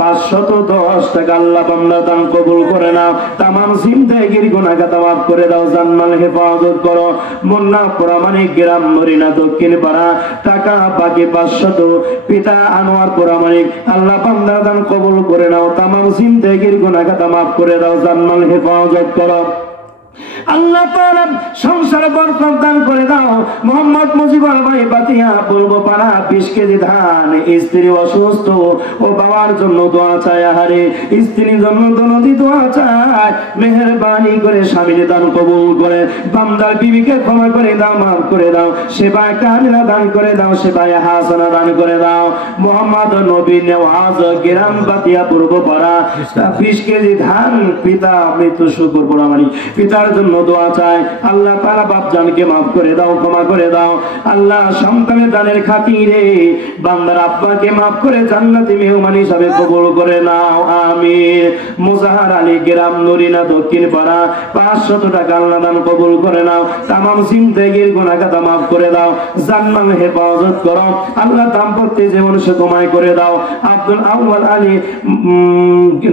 510 টাকা আল্লাহ। বান্দা দান কবুল করে নাও। তামাম জিন্দেগির গুনাহ খাতা মাফ করে দাও, জান্নাল হেফাজত করো। মুন্না প্রামাণিক গ্রাম নরিনা দক্ষিণ পাড়া টাকা বাকি 500 পিতা আনোয়ার প্রামাণিক আল্লাহ। বান্দা দান কবুল করে নাও। তামাম জিন্দেগির গুনাহ খাতা মাফ করে দাও, জান্নাল হেফাজত করো আল্লাহ তাআলা। সংসারে বরকত দান করে দাও। মোহাম্মদ মুজিবুর ভাই বাতিয়া পূর্ব পাড়া 20 কেজি ধান। স্ত্রী অসুস্থ ও বাবার জন্য দোয়া চায়, হারে স্ত্রীর জন্য দনদি দোয়া চায়, মেহেরবানি করে স্বামীর দান কবুল করে বান্দার বিবিকে ক্ষমা করে দাও, মাফ করে দাও। সেবায় কামিলা দান করে দাও, সেবায় হাসানা দান করে দাও। মোহাম্মদ নবী নেওয়াজ গ্রাম বাতিয়া পূর্ব পাড়া 20 কেজি ধান পিতা মৃত্যু শুকর পরামানি পিতার জন্য দোয়া চায় আল্লাহ তাআলা। বাপজানকে মাফ করে দাও, ক্ষমা করে দাও আল্লাহ। সন্তানের দানের খাতিরে বান্দার আব্বাকে মাফ করে জান্নাতি মেহমান হিসাবে কবুল করে নাও আমিন। মুজাহার আলী গ্রাম নরিনা দক্ষিণ পাড়া 500 টাকা আল্লাহ দান কবুল করে নাও। তামাম জিন্দেগির গুনাহ খাতা মাফ করে দাও, জান্নাত হেফাজত করো আল্লাহ। দাম্পত্য জীবন সুখময় করে দাও। আব্দুল আউয়াল আলী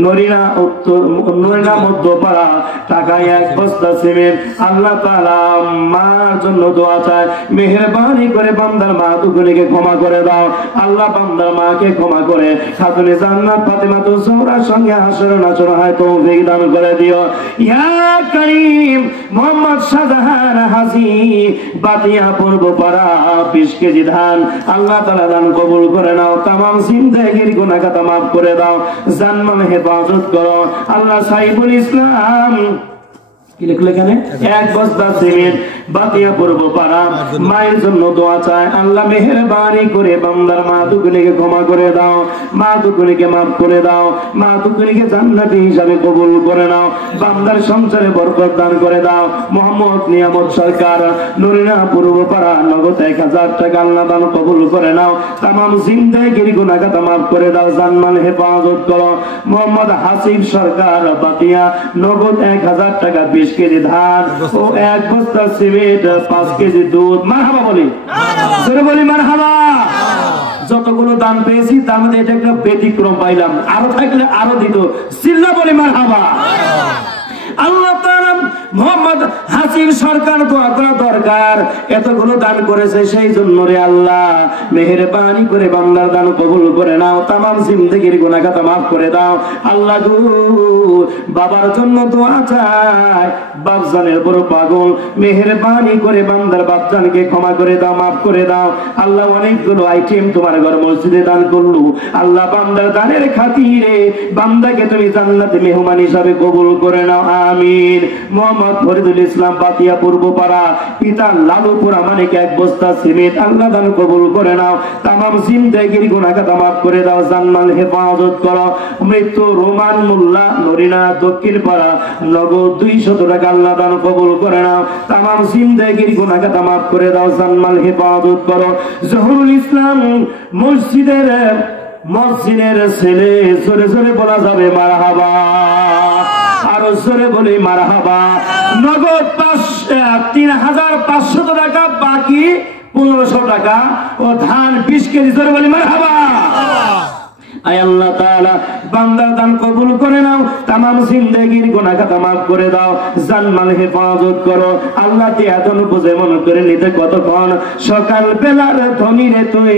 নরিনা উত্তর নরিনা মধ্যপাড়া টাকা 1 বস্তা সিমেন্ট। আল্লাহ তাআলা মার জন্য দোয়া চায়, মেহেরবানি করে বান্দার মা দুগুলিকে ক্ষমা করে দাও আল্লাহ, বান্দার মাকে ক্ষমা করে খাতুনে জান্নাত ফাতেমা তো জোহরার সঙ্গে হাসর নাচর হয় তৌফিক দান করে দিও ইয়া করিম। মোহাম্মদ শাহজাহান হাজি বাতিয়া পূর্ব পাড়া 20 কেজি ধান আল্লাহ তাআলা দান কবুল করে নাও, তামাম জিন্দেগির গুনাহ খাতা মাফ করে দাও, জান্নাত হেফাজত করো আল্লাহ। সাইফুল ইসলাম কি লিখলে এখানে? 1 বস্তা সিমেন্ট বাতিয়া পূর্ব পাড়া, মায়ের জন্য দোয়া চায় আল্লাহ মেহেরবানি করে বান্দার মা দুগুলিকে ক্ষমা করে দাও, মা দুগুলিকে মাফ করে দাও, মা দুগুলিকে জান্নাতি হিসাবে কবুল করে নাও, বান্দার সংসারে বরকত দান করে দাও। মোহাম্মদ নিয়ামত সরকার নুরিনা পূর্ব পাড়া নগদ 1000 টাকা আল্লাহ দান কবুল করে নাও, তামাম জিন্দেগির গুনাহ খাতা মাফ করে দাও, জান্নাত হেফাজত করো। মোহাম্মদ হাসিব সরকার বাতিয়া নগদ 1000 টাকা 20 কেজি ধান ও 1 বস্তা সিমেন্ট 5 কেজি দুধ। মারহাবা বলি, জোরে বলি মারহাবা। যতগুলো দান পেয়েছি তার মধ্যে এটা একটা ব্যতিক্রম পাইলাম, আরো থাকলে আরো দিত, চিল্লা বলি মারহাবা। আল্লাহ তাআলা মোহাম্মদ হাসিব সরকার দোয়া করা দরকার, এতগুলো দান করেছে সেই জন্য রে আল্লাহ মেহেরবানি করে বান্দার দান কবুল করে নাও, তামাম জিন্দেগির গুনাহ খাতা মাফ করে দাও আল্লাহ গো। বাবার জন্য দোয়া চাই, বাপজানের বড় পাগল, মেহেরবানি করে বান্দার বাপজানকে ক্ষমা করে দাও, মাফ করে দাও আল্লাহ। অনেকগুলো আইটেম তোমার ঘর মসজিদে দান করলো আল্লাহ, বান্দার দানের খাতিরে বান্দাকে তুমি জান্নাতে মেহমান হিসাবে কবুল করে নাও, আমিন। মোহাম্মদ ফরিদুল ইসলাম বাতিয়া পূর্ব পাড়া পিতা লালুপুর আমানিকে 1 বস্তা সিমেন্ট আল্লাহ দান কবুল করে নাও, তামাম জিন্দেগির গুনাহ খাতা মাফ করে দাও, জান্নাত হেফাজত করো। মৃত্যু রোমান মোল্লা নরিনা দক্ষিণ পাড়া নগদ 200 টাকা আল্লাহ দান কবুল করে নাও, তামাম জিন্দেগির গুনাহ খাতা মাফ করে দাও, জান্নাত হেফাজত করো। জহুরুল ইসলাম মসজিদের ছেলে, জোরে জোরে বলা যাবে মারহাবা, আরো জোরে বলি মারহাবা। নগদ 3500 টাকা, বাকি 1500 টাকা ও ধান 20 কেজি, জোরে বলি মারহাবা। আয় আল্লাহ তাআলা বান্দার দান কবুল করে নাও, তামাম জিন্দেগির গুনাহ খাতা মাফ করে দাও, জান্নাত হেফাজত করো আল্লাহ। তিয়াদন বুঝে মন করে নিতে কতক্ষণ, সকাল বেলার ধনীরে তুই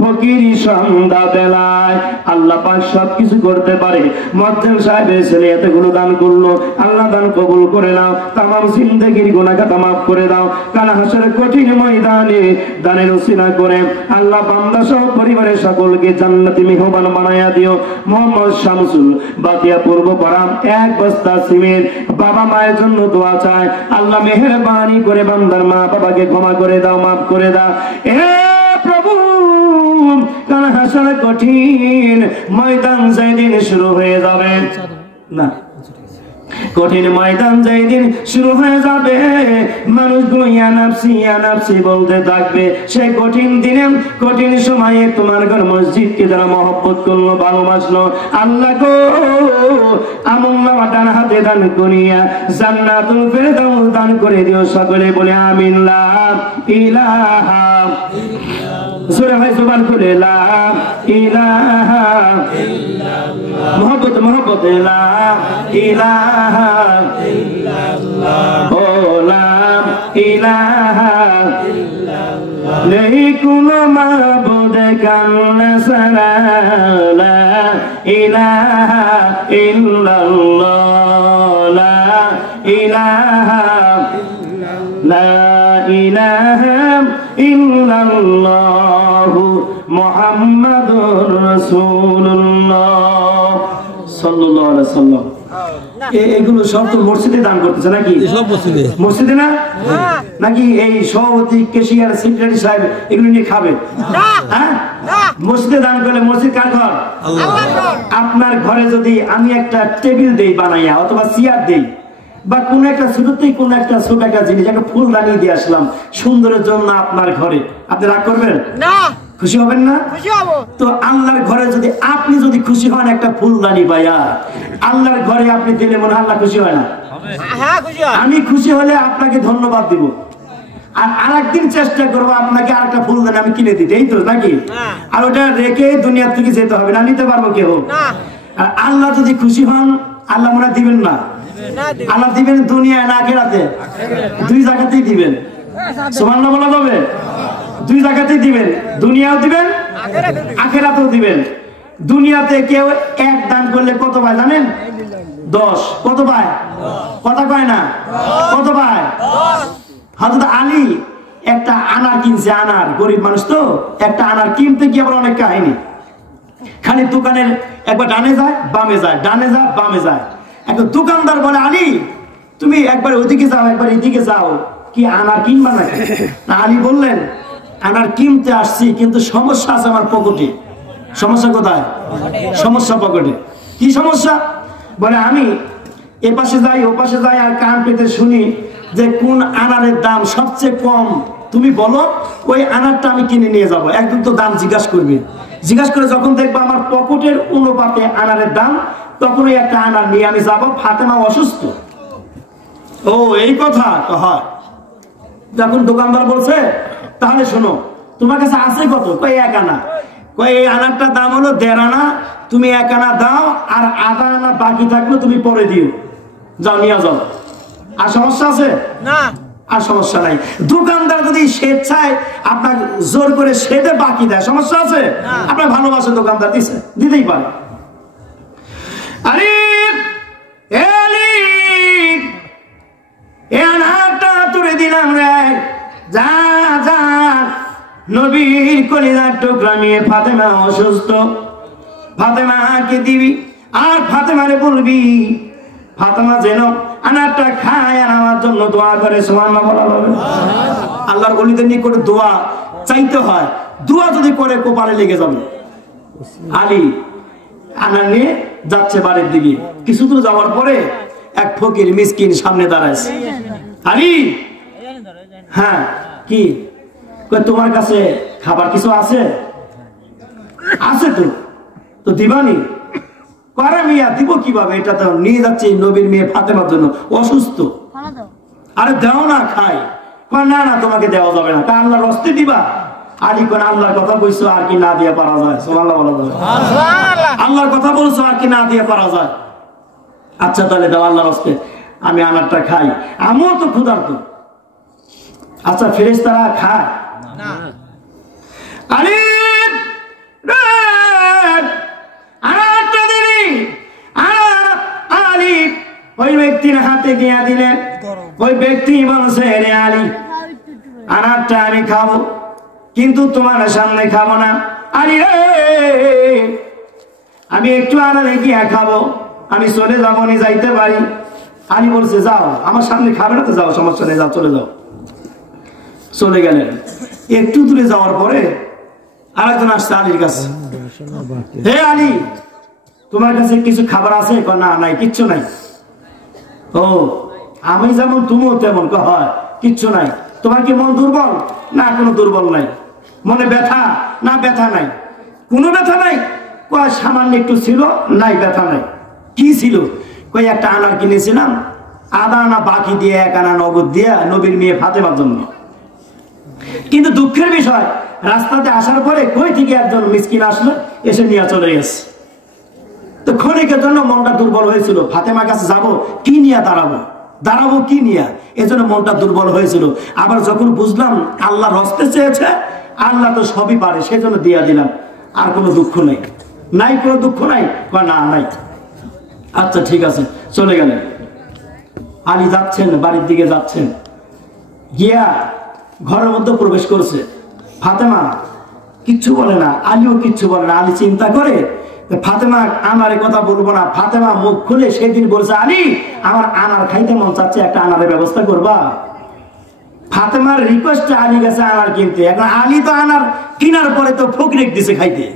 ফকিরি সন্ধ্যা বেলায় আল্লাহ পাক সব কিছু করতে পারে। মজ্জেল সাহেবের ছেলে এতগুলো দান করলো আল্লাহ দান কবুল করে নাও, তামাম জিন্দেগির গুনাহ খাতা মাফ করে দাও। কাল হাসরের কঠিন ময়দানে দানের উসিলা করে আল্লাহ বান্দা সহ পরিবারের সকলকে জান্নাতি মেহমান বানায়া দিও। মোহাম্মদ শামসুল বাতিয়া পূর্ব পাড়া 1 বস্তা সিমেন্ট বাবা মায়ের জন্য দোয়া চায় আল্লাহ মেহেরবানি করে বান্দার মা বাবাকে ক্ষমা করে দাও, মাফ করে দাও হে প্রভু। কাল হাসর কঠিন ময়দান যেদিন শুরু হয়ে যাবে না, কঠিন ময়দান যেদিন শুরু হয়ে যাবে মানুষগুলো ইয়া নাফসি বলতে থাকবে, সেই কঠিন দিনে কঠিন সময়ে তোমার ঘর মসজিদকে যারা মহব্বত করলো ভালোবাসলো আল্লাহ গো আমুল্লাহ ডান হাতে দান করিয়া জান্নাতুল ফেরদাউস দান করে দিও সকলে বলে আমিন। লা ইলাহা সূরা হয় সুবহান করে লা ইলাহা ইল্লাল্লাহ মোহাব্বত লা ইলাহা ইল্লাল্লাহ ও লা ইলাহা ইল্লাল্লাহ নেই কোনো মাবুদ কান্না সারা লা ইলাহা ইল্লাল্লাহ লা ইলাহা লা ইলাহা ইল্লাল্লাহু মুহাম্মাদুর রাসূলুল্লাহ সাল্লাল্লাহু আলাইহি ওয়াসাল্লাম। এগুলো সব তো মসজিদে দান করতেছে নাকি? সব মসজিদে না নাকি? এই সভাপতি কেশিয়ার সেক্রেটারি সাহেব এগুলো নিয়ে খাবে? হ্যাঁ, মসজিদে দান করলে মসজিদ কার ঘর? আপনার ঘরে যদি আমি একটা টেবিল দেই বানাইয়া অথবা চেয়ার দেই বা কোন একটা ছোটতেই কোন একটা ছোট একটা জিনিস একটা ফুল দানিয়ে দিয়ে আসলাম সুন্দরের জন্য আপনার ঘরে, আপনি রাগ করবেন না? খুশি হবেন না? তো আল্লাহর ঘরে যদি আপনি যদি খুশি হন একটা ফুলদানি পাইয়া আল্লাহর ঘরে আপনি দিলে মনে আল্লাহ খুশি হয় না? আমি খুশি হলে আপনাকে ধন্যবাদ দিব, আর আরেকদিন চেষ্টা করবো আপনাকে আরেকটা ফুলদানি আমি কিনে দিতে, এই তো নাকি? আর ওটা রেখে দুনিয়া থেকে যেতে হবে না, নিতে পারবো কেউ। আর আল্লাহ যদি খুশি হন আল্লাহ মনে দিবেন না? আল্লাহ দিবেন দুনিয়ায় না আখিরাতে? দুই জায়গাতেই দিবেন। সুবহানাল্লাহ বলা যাবে? দুই জায়গাতেই দিবেন, দুনিয়াও দিবেন আখিরাতেও দিবেন। দুনিয়াতে কেউ এক দান করলে কত পায় জানেন? 10। কত পায়? কথা কয় না, কত পায়? হযরত আলী একটা আনার কিনছে, আনার, গরিব মানুষ তো, একটা আনার কিনতে গিয়ে আবার অনেক কাহিনী। খালি দোকানের একবার ডানে যায় বামে যায়, ডানে যায় বামে যায়। একটা দোকানদার বলে, আলী তুমি একবার ওইদিকে যাও একবার এদিকে যাও, কি আনার কিনবা না? আলী বললেন, আনার কিনতে আসছি, কিন্তু সমস্যা আছে আমার পকেটে। সমস্যা কোথায়? সমস্যা পকেটে। কি সমস্যা? বলে আমি এ পাশে যাই ও পাশে যাই আর কান পেতে শুনি যে কোন আনারের দাম সবচেয়ে কম, তুমি বলো, ওই আনারটা আমি কিনে নিয়ে যাবো। একদিন তো দাম জিজ্ঞাসা করবে, জিজ্ঞাসা করে যখন দেখবো আমার পকেটের অনুপাতে আনারের দাম, তখন ওই একটা আনার নিয়ে আমি যাবো। ফাতেমা অসুস্থ। ও এই কথা তো হয়। যখন দোকানদার বলছে, তাহলে শোনো, তোমার কাছে আছে কত? কই 1 আনা। কই এই আনারটার দাম হলো 1.5 আনা, তুমি 1 আনা দাও, আর আধা আনা বাকি থাকলো তুমি পরে দিও, যাও নিয়ে যাও। আর সমস্যা আছে না? আর সমস্যা নাই। দোকানদার যদি স্বেচ্ছায় আপনার জোর করে সেদে বাকি দেয়, সমস্যা আছে? আপনার ভালোবাসে দোকানদার, দিছে, দিতেই পারে। আরে আনারটা তুলে দিলাম রে, যা যা, নবীর কলিজার টুকরা নিয়ে ফাতেমা অসুস্থ, ফাতেমাকে দিবি আর ফাতেমারে বলবি ফাতেমা যেন আনারটা খায় আর আমার জন্য দোয়া করে। সুবহানাল্লাহ বলা যাবে? আল্লাহর ওলিদের নিকটে দোয়া চাইতে হয়, দোয়া যদি করে কপালে লেগে যাবে। আলী আনার নিয়ে যাচ্ছে বাড়ির দিকে। কিছু দূর যাওয়ার পরে এক ফকির মিসকিন সামনে দাঁড়াইছে। আলী, হ্যাঁ কি? তোমার কাছে খাবার কিছু আছে? আছে তো, তো দিবানি? করে মিয়া, দিব কিভাবে? এটা তো নিয়ে যাচ্ছি নবীর মেয়ে ফাতেমার জন্য, অসুস্থ। আরে দাও না, খাই। না না, তোমাকে দেওয়া যাবে না। তা আল্লাহর হস্তে দিবা? আলী কোন আল্লাহর কথা বলছো, আর কি না দিয়ে পারা যায়? সুবহানাল্লাহ বলা যাবে? আল্লাহর কথা বলছো, আর কি না দিয়ে পারা যায়? আচ্ছা তাহলে দাও আল্লাহর হস্তে, আমি আনারটা খাই, আমিও তো ক্ষুধার্ত। আচ্ছা ফেরেশতারা খায় না? আলী আনারটা দিবি? আলী ওই ব্যক্তির হাতে দিয়ে দিলেন। ওই ব্যক্তি বলছে, রে আলী, আনারটা আমি খাবো, কিন্তু তোমার সামনে খাবো না। আলী রে, আমি একটু আনারে গিয়ে খাবো, আমি চলে যাবো, নি যাইতে পারি। আলী বলছে, যাও, আমার সামনে খাবে না তো যাও, সমস্যা নেই, যাও, চলে যাও। চলে গেলেন। একটু দূরে যাওয়ার পরে আরেকজন আসছে আলীর কাছে। হে আলী, তোমার কাছে কিছু খাবার আছে? না, নাই, কিচ্ছু নাই। ও, আমি যেমন তুমিও তেমন। হয়, কিচ্ছু নাই। তোমার কি মন দুর্বল? না, কোনো দুর্বল নাই। মনে ব্যথা? না, ব্যথা নাই। কোনো ব্যথা নাই? কয় সামান্য একটু ছিল। নাই, ব্যথা নাই। কি ছিল? কই একটা আনার কিনেছিলাম, আধা আনা বাকি দিয়ে 1 আনা নগদ দিয়ে নবীর মেয়ে ফাতেমার জন্য। কিন্তু দুঃখের বিষয়, রাস্তাতে আসার পরে কই থেকে একজন মিসকিন আসলো, এসে নিয়ে চলে গেছে। তো ক্ষণিকের জন্য মনটা দুর্বল হয়েছিল, ফাতেমার কাছে যাবো, কি নিয়ে দাঁড়াবো কি নিয়ে, এজন্য মনটা দুর্বল হয়েছিল। আবার যখন বুঝলাম আল্লাহর হস্তে চেয়েছে, আল্লাহ তো সবই পারে, সেজন্য দিয়া দিলাম। আর কোনো দুঃখ নেই। নাই, কোনো দুঃখ নাই? না, নাই। আচ্ছা ঠিক আছে, চলে গেলেন। আলী যাচ্ছেন, বাড়ির দিকে যাচ্ছেন, গিয়া ঘরের মধ্যে প্রবেশ করছে। ফাতেমা কিচ্ছু বলে না, আলীও কিচ্ছু বলে না। আলী চিন্তা করে, ফাতেমা আনারের কথা বলবো না। ফাতেমা মুখ খুলে সেদিন বলছে, আলী, আমার আনার খাইতে মন চাচ্ছে, একটা আনারের ব্যবস্থা করবা? ফাতেমার রিকোয়েস্টে আলী গেছে আনার কিনতে। এখন আলী তো আনার কিনার পরে তো ফকির দিছে খাইতে।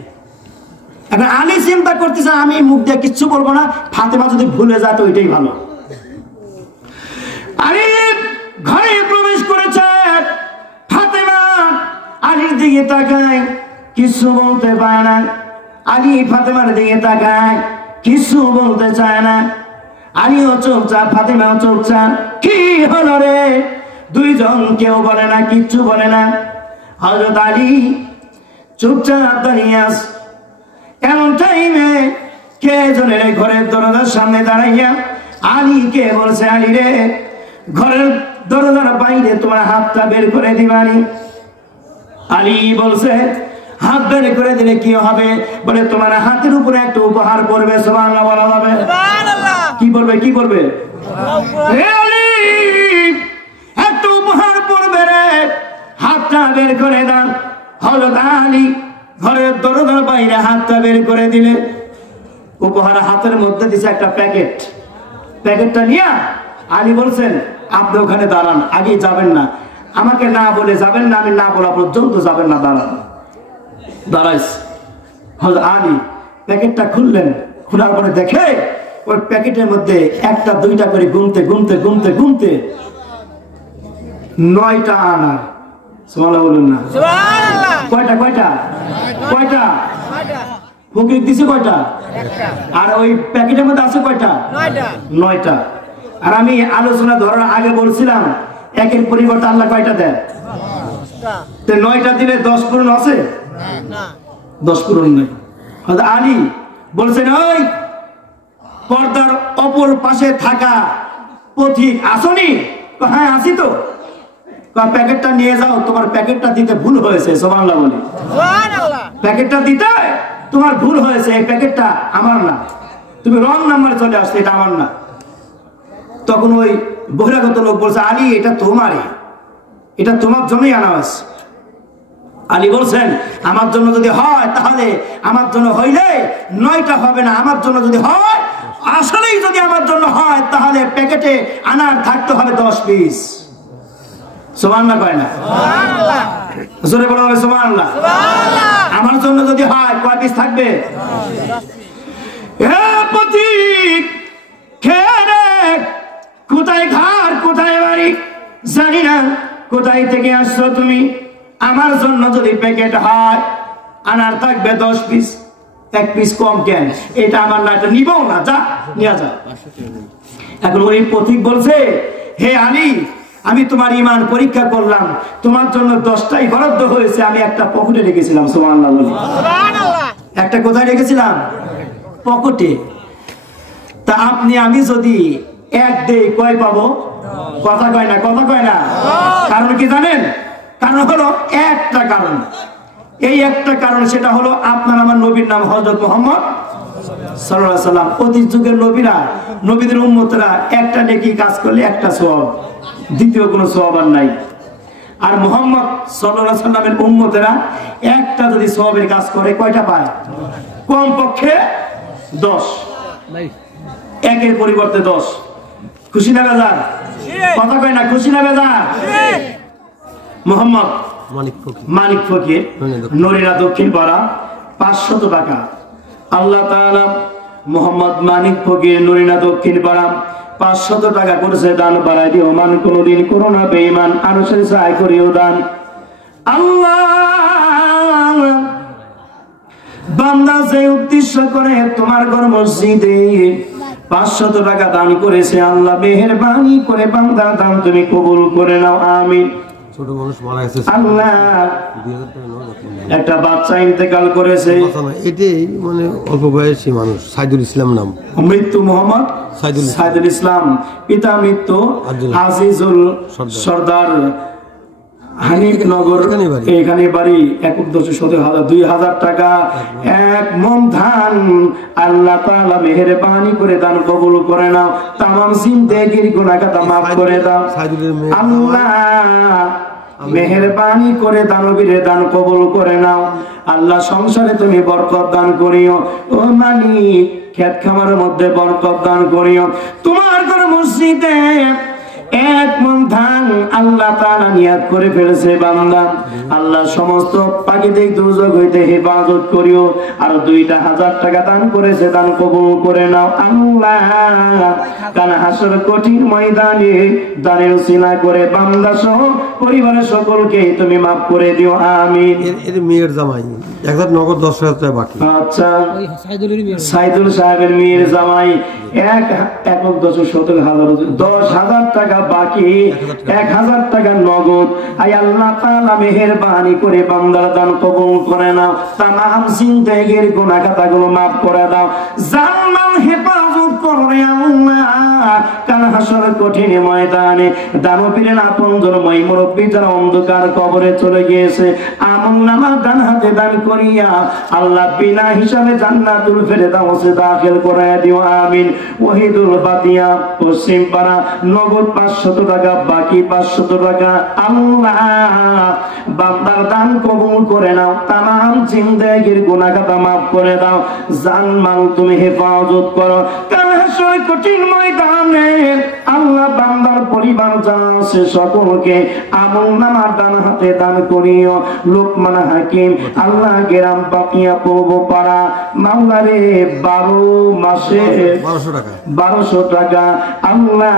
এখন আলী চিন্তা করতেছে, আমি মুখ দিয়ে কিচ্ছু বলবো না, ফাতেমা যদি ভুলে যায় তো ওইটাই ভালো। আলী ঘরে প্রবেশ করেছে। ফাতেমা আলীর দিকে তাকায়, কিছু বলতে পারে না। আলী ফাতেমার দিকে তাকায়, কিছু বলতে চায় না। আলীও চুপচাপ, ফাতেমাও চুপচাপ। কি হলো রে? দুইজন কেউ বলে না, কিচ্ছু বলে না। হযরত আলী চুপচাপ দাঁড়িয়ে আছে। এমন টাইমে কে জনের ঘরের দরজার সামনে দাঁড়াইয়া আলীকে বলছে, আলী রে, ঘরের দরজার বাইরে তোমার হাতটা বের করে দিবানি। আলী বলছে, হাত বের করে দিলে কি হবে? বলে তোমার হাতের উপরে একটা উপহার পড়বে। সুবহানাল্লাহ বলা যাবে? কি পড়বে? কি পড়বে? একটা উপহার পড়বে রে, হাতটা বের করে দাও। হযরত আলী ঘরের দরজার বাইরে হাতটা বের করে দিলে, উপহার হাতের মধ্যে দিছে একটা প্যাকেট। প্যাকেটটা নিয়ে আলী বলছেন, আপনি ওখানে দাঁড়ান, আগে যাবেন না, আমাকে না বলে যাবেন না, আমি না বলা পর্যন্ত যাবেন না, দাঁড়ান। দাঁড়াইছে হযরত আলী, প্যাকেটটা খুললেন। খোলার পরে দেখে ওই প্যাকেটের মধ্যে একটা দুইটা করে গুনতে গুনতে গুনতে গুনতে 9টা আনা। সুবহানাল্লাহ বলুন না? সুবহানাল্লাহ। কয়টা? কয়টা? কয়টা? ফকির দিছে কয়টা? আর ওই প্যাকেটের মধ্যে আছে কয়টা? 9টা। আর আমি আলোচনা ধরার আগে বলছিলাম, একের পরিবর্তে আল্লাহ কয়টা দেয়? 9টা দিলে 10 পূরণ আছে? 10 পূরণ নেই। হযরত আলী বলছেন, ওই পর্দার অপর পাশে থাকা পথিক আসনি? হ্যাঁ আছি তো। প্যাকেটটা নিয়ে যাও, তোমার প্যাকেটটা দিতে ভুল হয়েছে। সুবহানাল্লাহ বলি? প্যাকেটটা দিতে তোমার ভুল হয়েছে, এই প্যাকেটটা আমার না, তুমি রং নাম্বার চলে আসছে, এটা আমার না। তখন ওই বহিরাগত লোক বলছে, আলী এটা তোমারই, এটা তোমার জন্যই আনা হয়েছে। আলী বলছেন, আমার জন্য যদি হয় তাহলে আমার জন্য হইলে 9টা হবে না, আমার জন্য যদি হয়, আসলেই যদি আমার জন্য হয়, তাহলে প্যাকেটে আনার থাকতে হবে 10 পিস। সুবহানাল্লাহ কয় না? সুবহানাল্লাহ। জোরে বলা হবে সুবহানাল্লাহ। সুবহানাল্লাহ। আমার জন্য যদি হয় কয় পিস থাকবে? 10 পিস। এ পথিক, খেরে কোথায় ঘর কোথায় বাড়ি জানি না, কোথায় থেকে আসছো তুমি? আমার জন্য যদি প্যাকেট হয়, আনার থাকবে 10 পিস, 1 পিস কম কেন? এটা আমার না, এটা নিবো না, যা নিয়ে যা। এখন ওই পথিক বলছে, হে আলী, আমি তোমার ঈমান পরীক্ষা করলাম, তোমার জন্য 10টাই বরাদ্দ হয়েছে, আমি একটা পকেটে রেখেছিলাম। সুবহানাল্লাহ বলি? সুবহানাল্লাহ। একটা কোথায় রেখেছিলাম? পকেটে। তা আপনি আমি যদি 1 দেই কয় পাবো? কথা কয় না, কথা কয় না। কারণ কি জানেন? কারণ হলো একটা কারণ, এই একটা কারণ, সেটা হলো আপনার আমার নবীর নাম হযরত মুহাম্মদ সাল্লাল্লাহু আলাইহি সাল্লাম। অতীত যুগের নবীরা, নবীদের উম্মতরা একটা নেকি কাজ করলে একটা সওয়াব, দ্বিতীয় কোনো সওয়াব আর নাই। আর মুহাম্মদ সাল্লাল্লাহু আলাইহি সাল্লামের উম্মতেরা একটা যদি সওয়াবের কাজ করে কয়টা পায়? কমপক্ষে 10। একের পরিবর্তে 10। খুশি না বেজার? কথা কয় না, খুশি না বেজার? মোহাম্মদ মানিক ফকির, নরিনা দক্ষিণ পাড়া, 500 টাকা। আল্লাহ তাআলা মোহাম্মদ মানিক ফকির, নরিনা দক্ষিণ পাড়া 500 টাকা করেছে দান। বাড়াই দিও মান, কোনদিন করো না বেঈমান, আরশের ছায় করিও দান। আল্লাহ, বান্দা যে উদ্দেশ্য করে তোমার ঘর মসজিদে 500 টাকা দান করেছে, আল্লাহ মেহেরবানি করে বান্দার দান তুমি কবুল করে নাও, আমিন। ছোট মানুষ মারা গেছে, আল্লাহ একটা বাচ্চা ইন্তেকাল করেছে, এটাই মানে অল্প বয়সী মানুষ, সাইদুল ইসলাম নাম, মৃত্যু মোহাম্মদ সাইদুল ইসলাম, পিতা মৃত্যু আজিজুল সর্দার, হানিফনগর, এখানে বাড়ি। 2000 টাকা, 1 মন ধান। আল্লাহ তাআলা মেহেরবানি করে দান কবুল করে নাও, তামাম জিন্দেগির গুনাহ খাতা মাফ করে দাও। আল্লাহ মেহেরবানি করে দানবীরে দান কবুল করে নাও। আল্লাহ সংসারে তুমি বরকত দান করিও, ও মালিক ক্ষেত খামারের মধ্যে বরকত দান করিও। তোমার ঘর মসজিদে 1 মন ধান আল্লাহ তাআলা নিয়াত করে ফেলেছে বান্দা, আল্লাহ সমস্ত প্রাকৃতিক দুর্যোগ হইতে হেফাজত করিও। আর 2000 টাকা দান করেছে, দান কবুল করে নাও। আল্লাহ কাল হাসর কঠিন ময়দানে দানের উসিলা করে বান্দা সহ পরিবারের সকলকে তুমি maaf করে দিও, আমিন। এর মেয়ের জামাই 1000 10,000 টাকা বাকি। আচ্ছা, সাইদুল সাহেবের মেয়ের জামাই 10,000 টাকা বাকি, 1000 টাকা নগদ। আয় আল্লাহ তাআলা মেহেরবানি করে বান্দার দান কবুল করে নাও, তামাম জিন্দেগির গুনাহ খাতাগুলো maaf করে দাও, জান্নাত হেফাজত করে আল্লাহ। হাসর কঠিন ময়দানে দানবীরের আপনজন মুরব্বী যারা অন্ধকার কবরে চলে গিয়েছে আমলনামা ডান হাতে দান করিয়া আল্লাহ বিনা হিসাবে জান্নাতুল ফেরদাউসে দাখিল করে দিও আমিন। ওহিদুল বাতিয়া পশ্চিম পাড়া নগদ 500 টাকা, বাকি 500 টাকা আল্লাহ বান্দার দান কবুল করে নাও। তামাম জিন্দেগির গুনাহ খাতা মাফ করে দাও। জানমাল তুমি হেফাজত করো। কাল হাসর কঠিন ময়দানে আল্লাহ বান্দার পরিবার যারা আছে সকলকে আমলনামা ডান হাতে দান করিও। লোকমান হাকিম আল্লাহ গেরাম বাকিয়া পূর্ব পাড়া মাওলারে 12 মাসে 1200 টাকা আল্লাহ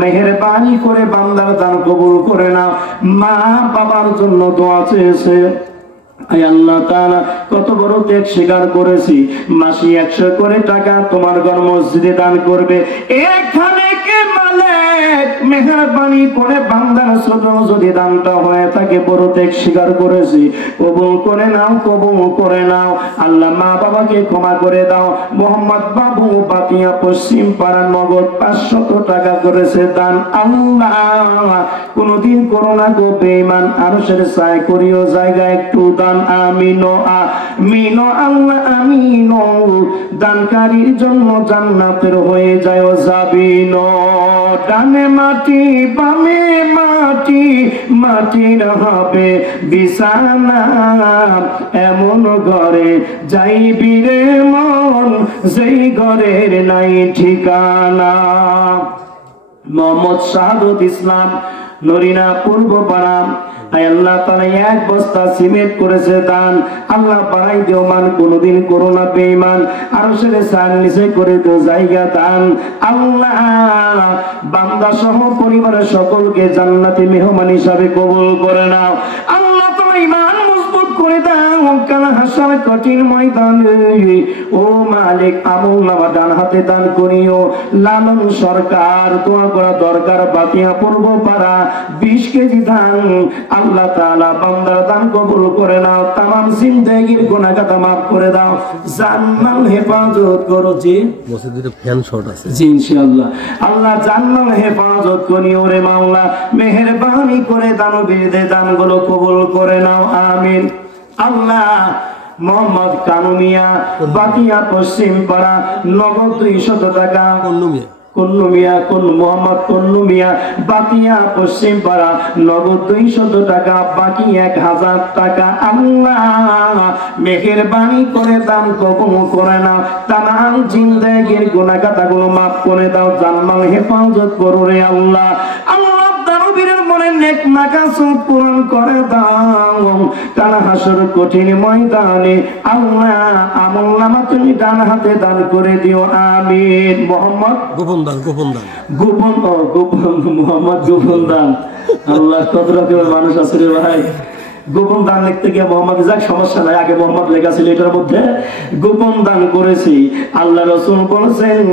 মেহেরবানি করে বান্দার দান কবুল করে নাও। মা বাবার জন্য দোয়া চেয়েছে। আয় আল্লাহ তাআলা কত বড় ত্যাগ স্বীকার করেছি, মাসে 100 করে টাকা তোমার ঘর মসজিদে দান করবে। এখানে কে মালিক মেহেরবানি করে বান্দার ছোট যদি দানটা হয়ে থাকে বড় ত্যাগ স্বীকার করেছি, কবুল করে নাও, কবুল করে নাও। আল্লাহ মা বাবাকে ক্ষমা করে দাও। মোহাম্মদ বাবু বাতিয়া পশ্চিম পাড়া নগদ 500 টাকা করেছে দান। আল্লাহ কোনদিন করোনা গো বেঈমান আরশের ছায় করিও জায়গা একটু দান। আমিন আমিন আল্লাহ আমিন। দানকারীর জন্য জান্নাতের হয়ে যায় যাবিন। ডানে মাটি বামে মাটি, মাটির হবে বিছানা, এমন ঘরে যাইবি রে মন যেই ঘরের নাই ঠিকানা। মোহাম্মদ শাহাদত ইসলাম নরিনা পূর্ব পাড়া আল্লাহ তাআলা 1 বস্তা সিমেন্ট করেছে দান। আল্লাহ বাড়াই দিও মান, কোনদিন করোনা বেঈমান আরশের ছায়ার নিচে করে দিও জায়গা দান। আল্লাহ বান্দা সহ পরিবারের সকলকে জান্নাতি মেহমান হিসাবে কবুল করে নাও। আল্লাহ তোমার ঈমান মজবুত করে দাও। কাল হাসর কঠিন ময়দানে ও মালিক আমলনামা ডান হাতে দান করিও। লালন সরকার দোয়া করা দরকার বাতিয়া পূর্ব পাড়া 20 কেজি ধান আল্লাহ তাআলা বান্দার দান কবুল করে নাও। তামাম জিন্দেগির গুনাহ খাতা maaf করে দাও। জান্নাল হেফাজত করো। জি মসজিদে ফ্যান শর্ট আছে জি ইনশাআল্লাহ। আল্লাহ জান্নাল হেফাজত করিও রে মাওলা। মেহেরবানি করে দানবীরদের দানগুলো কবুল করে নাও। আমিন। আল্লাহ মোহাম্মদ কানুমিয়া বাতিয়া পশ্চিম পাড়া নগদ 200 টাকা। মোহাম্মদ কন্নু মিয়া বাতিয়া পশ্চিম পাড়া নগদ 200 টাকা, বাকি 1000 টাকা। আল্লাহ মেহেরবানি করে দান কবুল করে নাও। তামাম জিন্দেগির গুনাহ খাতাগুলো maaf করে দাও। জান্নাল হেফাজত করো রে আল্লাহ। আল্লাহ দানবীরের মনে নেক মাকাসুদ পূরণ করে দাও। কাল হাসর কঠিন ময়দানে আল্লাহ আমলনামা তুমি ডান হাতে দান করে দিও। আমিন। মোহাম্মদ গোপন দান মোহাম্মদ গোপন দান। আল্লাহ কত রকমের মানুষ আছে রে ভাই। গোপন দান লিখতে গিয়ে মোহাম্মদ যাক সমস্যা নাই, আগে মোহাম্মদ লেখা ছিল, এটার মধ্যে গোপন দান করেছি। আল্লাহ রাসূল বলেছেন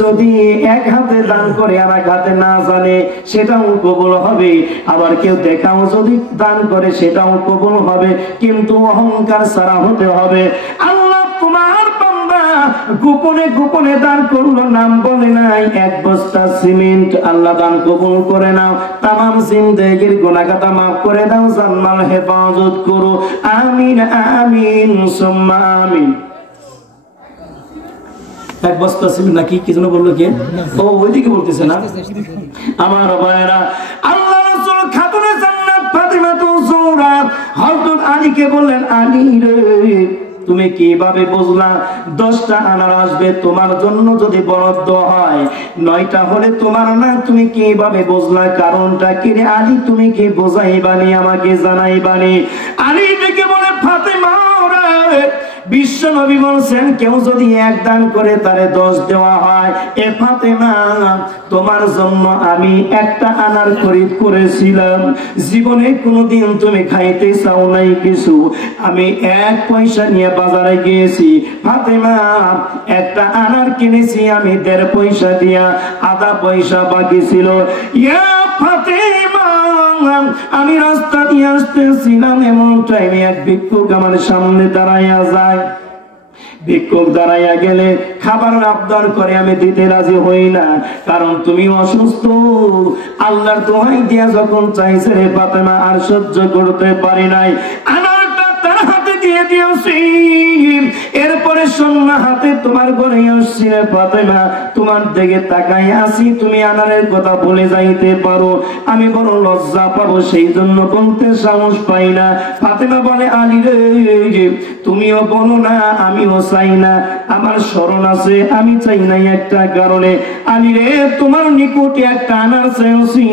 যদি এক হাতে দান করে আর এক হাতে না জানে সেটাও কবুল হবে, আবার কেউ দেখাও যদি দান করে সেটাও কবুল হবে, কিন্তু অহংকার ছাড়া হতে হবে। আল্লাহ তোমার বান্দা গোপনে গোপনে দান করলো, নাম বলে নাই, 1 বস্তা সিমেন্ট আল্লাহ দান কবুল করে নাও। তামাম জিন্দেগির গুনাহ খাতা maaf করে দাও। জান্নাল হেফাজত করো। আমিন আমিন সুম্মা আমিন। 1 বস্তা সিমেন্ট নাকি কি যেন বললো কে? ও ওইদিকে বলতেছে না আমার ভাইরা। আল্লাহ রাসূল খাতুনে জান্নাত ফাতিমাতুজ জোহরা হযরত আলীকে বললেন, আলী রে তুমি কিভাবে বুঝলা 10টা আনার আসবে তোমার জন্য যদি বরাদ্দ হয়, 9টা হলে তোমার না, তুমি কিভাবে বুঝলা? কারণটা কি রে আলী? তুমি কি বোঝাইবানি, আমাকে জানাইবানি? আলী ডেকে বলে, ফাতেমা রে বিশ্ব নবী বলছেন কেউ যদি 1 দান করে তারে 10 দেওয়া হয়। এ ফাতেমা তোমার জন্য আমি 1টা আনার খরিদ করেছিলাম, জীবনে কোনোদিন তুমি খাইতে চাও নাই কিছু, আমি 1 পয়সা নিয়ে বাজারে গিয়েছি, ফাতেমা 1টা আনার কিনেছি আমি 1.5 পয়সা দিয়া, আধা পয়সা বাকি ছিল। ইয়া ফাতেমা আমি রাস্তা দিয়ে আসতেছিলাম, এমন টাইমে এক ভিক্ষুক আমার সামনে দাঁড়াইয়া যায়। ভিক্ষুক দাঁড়াইয়া গেলে খাবার আবদার করে আমি দিতে রাজি হই না, কারণ তুমি অসুস্থ। আল্লাহর দোহাই দিয়া যখন চাইছে রে ফাতেমা আর সহ্য করতে পারি নাই, আনারটা তার হাতে দিয়ে দিয়েছি। এরপরে সোনা হাতে তোমার ঘরে আসছি রে ফাতেমা, তোমার দিকে তাকাই আসি, তুমি আনারের কথা বলে যাইতে পারো, আমি বড় লজ্জা পাবো, সেই জন্য বলতে সাহস পাই না। ফাতেমা বলে আলী রে, তুমিও বলো না আমিও চাই না, আমার স্মরণ আছে আমি চাই নাই একটা কারণে। আলী রে, তোমার নিকটে একটা আনার চাইছি,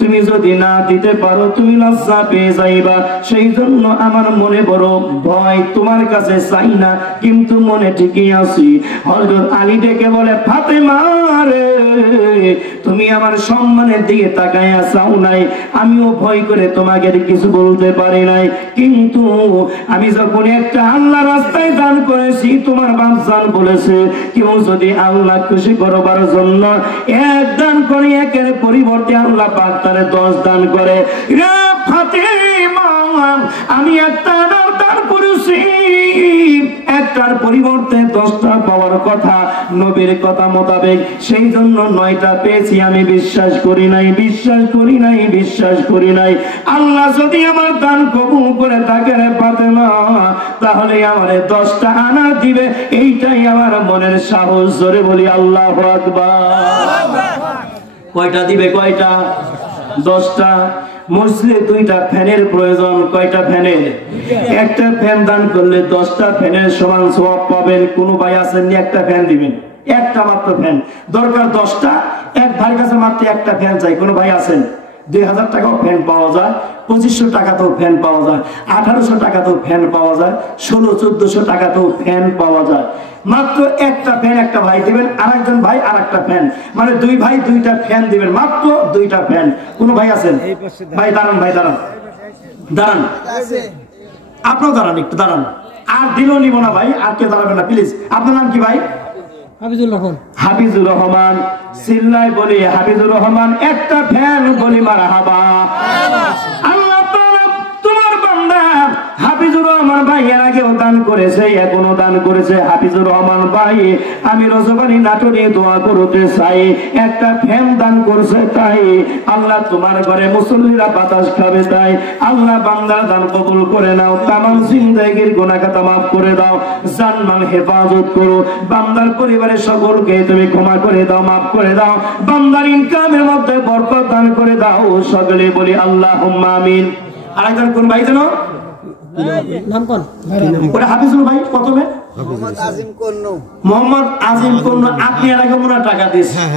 তুমি যদি না দিতে পারো তুমি লজ্জা পেয়ে যাইবা, সেই জন্য আমার মনে বড় ভয়, তোমার কাছে চাই না কিন্তু মনে ঠিকই আছি। হযরত আলী ডেকে বলে ফাতেমা রে, তুমি আমার সম্মানের দিকে তাকায়া চাও নাই, আমিও ভয় করে তোমাকে কিছু বলতে পারি নাই, কিন্তু আমি যখন একটা আল্লাহ রাস্তায় দান করেছি, তোমার বাপজান বলেছে কেউ যদি আল্লাহ খুশি করবার জন্য এক দান করে একের পরিবর্তে আল্লাহ পাক তারে 10 দান করে। রে ফাতেমা, আমি একটা দান করেছি, একটার পরিবর্তে 10টা পাওয়ার কথা নবীর কথা মোতাবেক, সেই জন্য 9টা পেয়েছি। আমি বিশ্বাস করি নাই, বিশ্বাস করি নাই, বিশ্বাস করি নাই। আল্লাহ যদি আমার দান কবুল করে থাকে রে ফাতেমা, তাহলে আমারে 10টা আনা দিবে, এইটাই আমার মনের সাহস। জোরে বলি আল্লাহু আকবার। কয়টা দিবে? কয়টা? 10টা। মসজিদে 2টা ফ্যানের প্রয়োজন, কয়টা ফ্যানের? একটা ফ্যান দান করলে 10টা ফ্যানের সমান সওয়াব পাবেন। কোন ভাই আসেননি একটা ফ্যান দিবেন, একটা মাত্র ফ্যান দরকার, 10টা। এক ভাইয়ের কাছে মাত্র একটা ফ্যান চাই, কোন ভাই আছেন? 2000 টাকাও ফ্যান পাওয়া যায়, 2500 টাকাতেও ফ্যান পাওয়া যায়, 1800 টাকাতেও ফ্যান পাওয়া যায়, 1600-1400 টাকাতেও ফ্যান পাওয়া যায়। মাত্র একটা ফ্যান একটা ভাই দিবেন, আরেকজন ভাই আরেকটা ফ্যান, মানে 2 ভাই 2টা ফ্যান দিবেন, মাত্র 2টা ফ্যান। কোন ভাই আছেন? ভাই দাঁড়ান, ভাই দাঁড়ান, দাঁড়ান, আপনাও দাঁড়ান, একটু দাঁড়ান। আর দিলেও নিব না ভাই, আর কেউ দাঁড়াবেন না প্লিজ। আপনার নাম কি ভাই? হাফিজুর রহমান। হাফিজুর রহমান। চিল্লাই বলি হাফিজুর রহমান। একটা ফ্যান বলি মারহাবা। আল্লাহ তাআলা তোমার বান্দা হাফিজুর রহমান ভাই এর আগেও দান করেছে, এখনো দান করেছে। হাফিজুর রহমান ভাই, আমি রজবানি নাটোরে দোয়া করতে চাই, একটা ফ্যান দান করছে, তাই আল্লাহ তোমার ঘরে মুসল্লিরা বাতাস খাবে, তাই আল্লাহ বান্দার দান কবুল করে নাও, তামাম জিন্দেগীর গুনাহ খাতা মাফ করে দাও, জানমাল হেফাজত করো, বান্দার পরিবারের সকলকে তুমি ক্ষমা করে দাও, মাফ করে দাও, বান্দার ইনকামের মধ্যে বরকত দান করে দাও। সকলে বলি আল্লাহুম্মা আমিন। আরেকজন কোন ভাই জানো? নাম কোন? ওটা হাফিজুল ভাই। প্রথমে মোহাম্মদ আজিম কন্নু। মোহাম্মদ আজিম কন্নু। আপনি এর আগে মনে টাকা দিয়েছেন।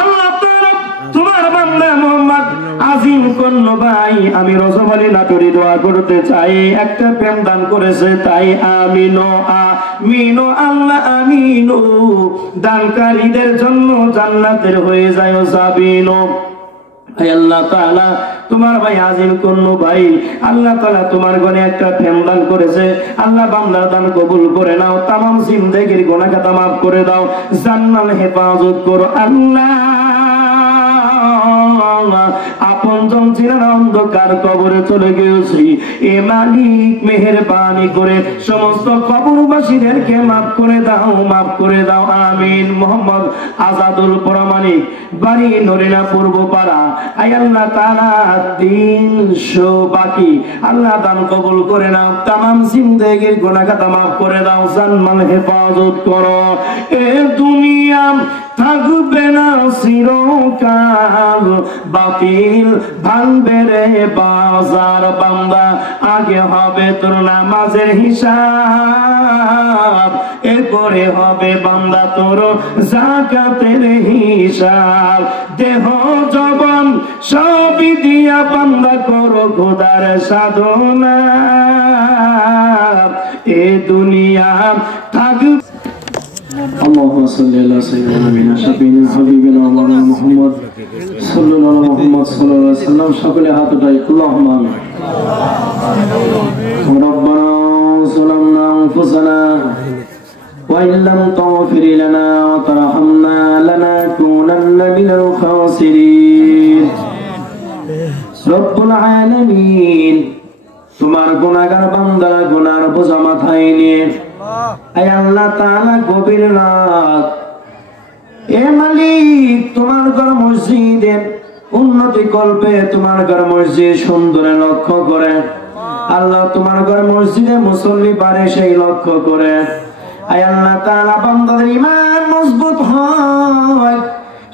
আল্লাহ তাআলা তোমার বান্দা মোহাম্মদ আজিম কন্নু ভাই, আমি রজবালি নাটোরি দোয়া করতে চাই, একটা প্রেম দান করেছে, তাই আমিনো আমিনো আল্লাহ আমিনো। দানকারীদের জন্য জান্নাতের হয়ে যায় সাবিনো। আল্লাহ তাআলা তোমার ভাই আজিম কন্নু ভাই, আল্লাহ তাআলা তোমার ঘরে একটা ফ্যান দান করেছে, আল্লাহ বান্দার দান কবুল করে নাও, তামাম জিন্দেগীর গুনাহ খাতা মাফ করে দাও, জান্নাত হেফাজত করো। আল্লাহ আপনজন ছিলেন অন্ধকার কবরে চলে গেছি, এ মালিক মেহেরবানি করে সমস্ত কবরবাসীদেরকে মাফ করে দাও, মাফ করে দাও, আমিন। মোহাম্মদ আজাদুল প্রামাণিক, বাড়ি নরিনা পূর্বপাড়া। আয় আল্লাহ তাআলা 300 বাকি, আল্লাহ দান কবুল করে নাও, তামাম জিন্দেগীর গুনাহ খাতা মাফ করে দাও, জানমাল হেফাজত করো। এ দুনিয়া থাকবে না চিরকাল, বাতিল ভাঙবে রে বাজার, বান্দা আগে হবে তোর নামাজের হিসাব, এরপরে হবে বান্দা তোর যাকাতের হিসাব। দেহ জবান সবই দিয়া বান্দা করো খোদার সাধনা, এ দুনিয়া থাকবে। اللهم صل على سيدنا شفيعنا حبيبنا مولانا محمد صلى الله عليه وسلم। সকলে হাত উঠাই اللهم آمين। ربنا ظلمنا أنفسنا وإن لم تغفر لنا وترحمنا لنكونن من الخاسرين। رب العالمين তোমার গুনাহগার বান্দারা গুনার বোঝা মাথায় নিয়ে আয় আল্লাহ তাআলা গভীর রাত এ মালিক তোমার ঘর মসজিদে উন্নতি কল্পে তোমার ঘর মসজিদ সুন্দরে লক্ষ্য করে আল্লাহ তোমার ঘর মসজিদে মুসল্লি পারে সেই লক্ষ্য করে আয় আল্লাহ তাআলা বান্দাদের ঈমান মজবুত হয়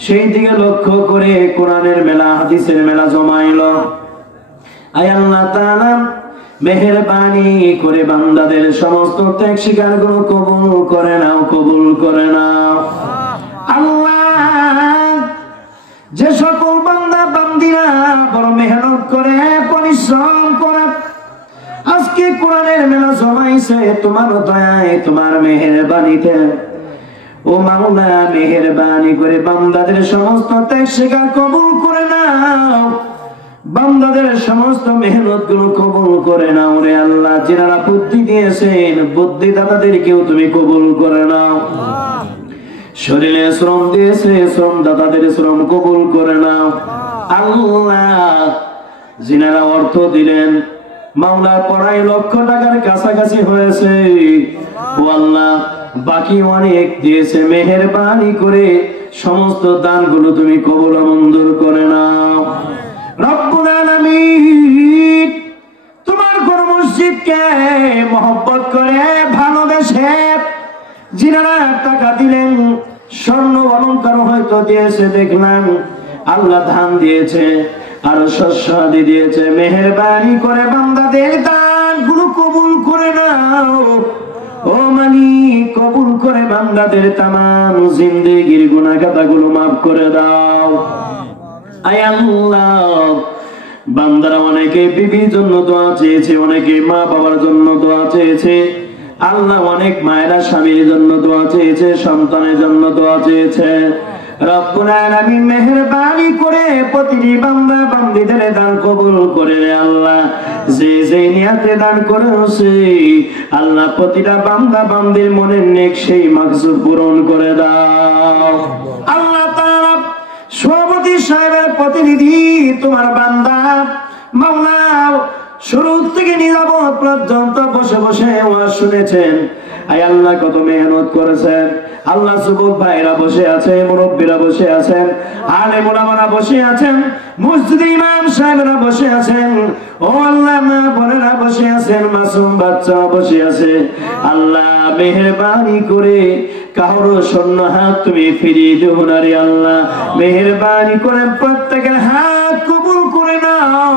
সেই দিকে লক্ষ্য করে কোরআনের মেলা হাদিসের মেলা জমাইলো আয় আল্লাহ তাআলা মেহেরবানি করে বান্দাদের সমস্ত ত্যাগ স্বীকার গুলো কবুল করে নাও কবুল করে নাও আল্লাহ যে সকল বান্দা বান্দিরা বড় মেহনত করে পরিশ্রম করে আজকে কোরআনের মেলা জমাইছে তোমার দয়ায় তোমার মেহেরবানিতে ও মাওলা মেহেরবানি করে বান্দাদের সমস্ত ত্যাগ স্বীকার কবুল করে নাও বান্দাদের সমস্ত মেহনত গুলো কবুল করে নাও রে আল্লাহ যারা বুদ্ধি দিয়েছেন বুদ্ধি দাতাদেরকেও তুমি কবুল করে নাও শরীরে শ্রম দিয়েছে শ্রম দাতাদের শ্রম কবুল করে নাও আল্লাহ যিনারা অর্থ দিলেন মাওলা পড়াই লক্ষ টাকার কাছাকাছি হয়েছে ও আল্লাহ বাকি অনেক দিয়েছে মেহেরবানি করে সমস্ত দানগুলো তুমি কবুল মঞ্জুর করে নাও রব্বুল আলামিন তোমার ঘর মসজিদকে মহব্বত করে ভালোবেসে যিনারা টাকা দিলেন স্বর্ণ অলংকার হয়তো দিয়েছে দেখলাম আল্লাহ ধান দিয়েছে আর শস্য আদি দিয়েছে মেহেরবানি করে বান্দাদের দানগুলো কবুল করে নাও ও মালিক কবুল করে বান্দাদের তামাম জিন্দেগির গুনাহ খাতাগুলো মাফ করে দাও আয় আল্লাহ বান্দারা অনেকে বিবির জন্য দোয়া চেয়েছে অনেকে মা বাবার জন্য দোয়া চেয়েছে আল্লাহ অনেক মায়েরা স্বামীর জন্য দোয়া চেয়েছে সন্তানের জন্য দোয়া চেয়েছে রব্বুল আলামিন মেহেরবানি করে প্রতিটি বান্দা বান্দীদের দান কবুল করে আল্লাহ যে যে নিয়তে দান করেছে আল্লাহ প্রতিটা বান্দা বান্দির মনের নেক সেই মাকসুদ পূরণ করে দাও আল্লাহ তাআলা সভাপতি সাহেবের প্রতিনিধি তোমার বান্দা মাওলা শুরু থেকে নিরাপদ পর্যন্ত বসে বসে ওয়াজ শুনেছেন আয় আল্লাহ কত মেহনত করেছেন আল্লাহ যুবক ভাইরা বসে আছে মুরব্বীরা বসে আছেন আলেম ওলামারা বসে আছেন মসজিদে ইমাম সাহেবরা বসে আছেন ও আল্লাহ মা বোনেরা বসে আছেন মাসুম বাচ্চা বসে আছে আল্লাহ মেহেরবানি করে কারো শূন্য হাত তুমি ফিরিয়ে দিও না রে আল্লাহ মেহেরবানি করে প্রত্যেকের হাত কবুল করে নাও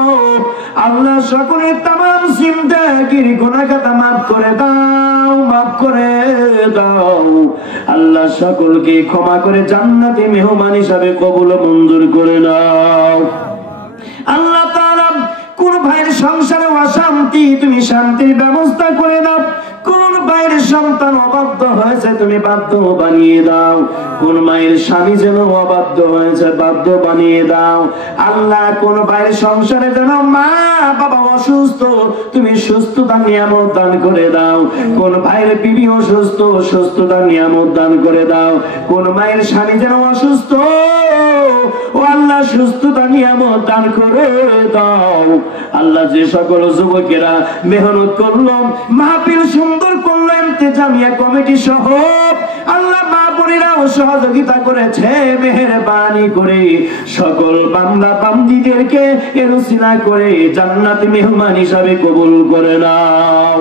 আল্লাহ সকলের তামাম জিন্দেগির গুনাহ খাতা মাফ করে দাও মাফ করে দাও আল্লাহ সকলকে ক্ষমা করে জান্নাতে মেহমান হিসাবে কবুল মঞ্জুর করে নাও আল্লাহ তাআলা কোন ভাইয়ের সংসারে অশান্তি তুমি শান্তির ব্যবস্থা করে দাও কোন ভাইয়ের সন্তান অবাধ্য হয়েছে তুমি বাধ্য বানিয়ে দাও কোন মায়ের স্বামী যেন অবাধ্য হয়েছে বাধ্য বানিয়ে দাও আল্লাহ কোন ভাইয়ের সংসারে যেন মা বাবা অসুস্থ তুমি সুস্থতার নিয়ামত দান করে দাও কোন ভাইয়ের বিবি অসুস্থ সুস্থতার নিয়ামত দান করে দাও কোন মায়ের স্বামী যেন অসুস্থ ও আল্লাহ সুস্থতার নিয়ামত দান করে দাও আল্লাহ যে সকল যুবকেরা মেহনত করলো মাহফিল সুন্দর করলো ইন্তেজামিয়া কমিটি সহ আল্লাহ মা বোনেরাও সহযোগিতা করেছে মেহেরবানি করে সকল বান্দা বান্দীদেরকে এর উসিলা করে জান্নাতে মেহমান হিসাবে কবুল করে নাও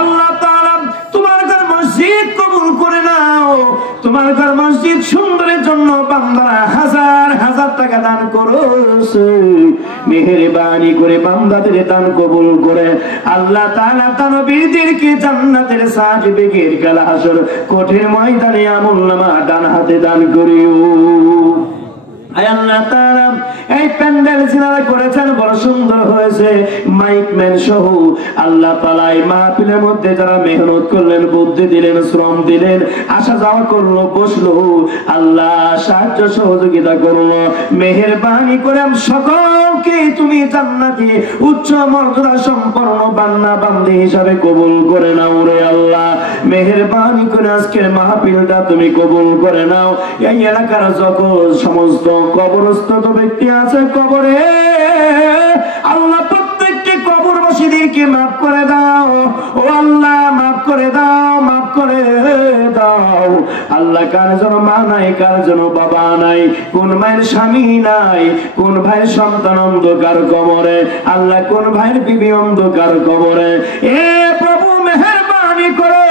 আল্লাহ তাআলা তোমার ঘর মসজিদ কবুল করে নাও তোমার ঘর মসজিদ সুন্দরের জন্য বান্দারা হাজার হাজার টাকা দান করেছে মেহেরবানি করে বান্দাদের দান কবুল করে আল্লাহ তাআলা তার নবীদেরকে জান্নাতের সার্টিফিকেট কাল হাসর কঠিন ময়দানে আমলনামা ডান হাতে দান করিও আয় আল্লাহ তাআলা এই প্যান্ডেল যিনারা করেছেন বড় সুন্দর হয়েছে মাইক ম্যান সহ আল্লাহ তাআলা এই মাহফিলের মধ্যে যারা মেহনত করলেন বুদ্ধি দিলেন শ্রম দিলেন আসা যাওয়া করলো বসলো আল্লাহ সাহায্য সহযোগিতা করলো মেহেরবানি করে সকলকে তুমি জান্নাতি উচ্চ মর্যাদা সম্পন্ন বান্দা বান্দী হিসাবে কবুল করে নাও রে আল্লাহ মেহেরবানি করে আজকের মাহফিলটা তুমি কবুল করে নাও এই এলাকার যত সমস্ত কবরস্থ ব্যক্তি আছে কবরে আল্লাহ প্রত্যেককে কবরবাসীদেরকে মাফ করে দাও ও আল্লাহ মাফ করে দাও মাফ করে দাও। আল্লাহ কার জন্য মা নাই, কার জন্য বাবা নাই, কোন মায়ের স্বামী নাই, কোন ভাইয়ের সন্তান অন্ধকার কবরে, আল্লাহ কোন ভাইয়ের বিবি অন্ধকার কবরে, এ প্রভু মেহেরবানি করে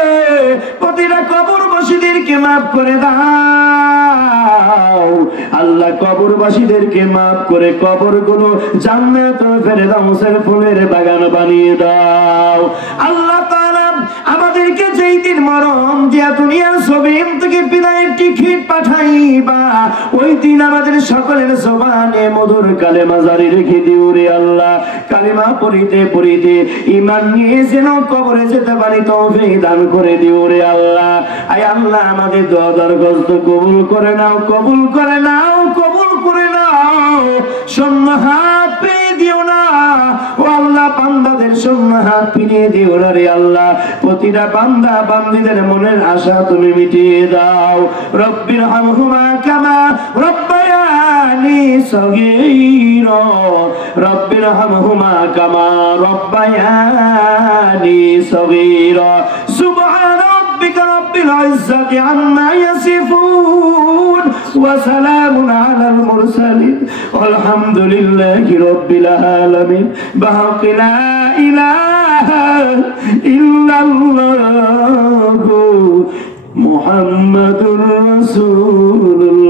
প্রতিটা কবরবাসীদেরকে মাফ করে দাও। আল্লাহ কবরবাসীদেরকে মাফ করে কবরগুলো জান্নাতুল ফেরদাউসের ফুলের বাগান বানিয়ে দাও। আল্লাহ তাআলা আমাদেরকে যেই দিন মরণ দিয়া দুনিয়ার জমিন থেকে বিদায়ের টিকিট পাঠাইবা, ওই দিন আমাদের সকলের জবানে মধুর কালেমা জারি রেখে দিও রে আল্লাহ। কালেমা পড়িতে পড়িতে ঈমান নিয়ে যেন কবরে যেতে পারি তৌফিক দান করে দিও রে আল্লাহ। আয় আল্লাহ আমাদের দোয়া দরখাস্ত কবুল করে নাও, কবুল করে নাও, কবুল করে নাও। শূন্য হাত পেয়ে দিও না ও আল্লাহ, বান্দাদের শূন্য হাত ফিরিয়ে দিও না রে আল্লাহ। প্রতিটা বান্দা বান্দীদের মনের আশা তুমি মিটিয়ে দাও। রব্বির হামহুমা কামা রব্বায়ানি সগীরা, রব্বির হামহুমা কামা রব্বায়ানি সগীরা। সুবহান রাব্বিকা রব্বিল ইজ্জাতি আম্মা ইয়াসিফুন ওয়া সালামুন আলাল মুরসালিন ওয়ালহামদুলিল্লাহি রাব্বিল আলামিন। বিহাক্কি লা ইলাহা ইল্লাল্লাহু মুহাম্মাদুর রাসূলুল্লাহ।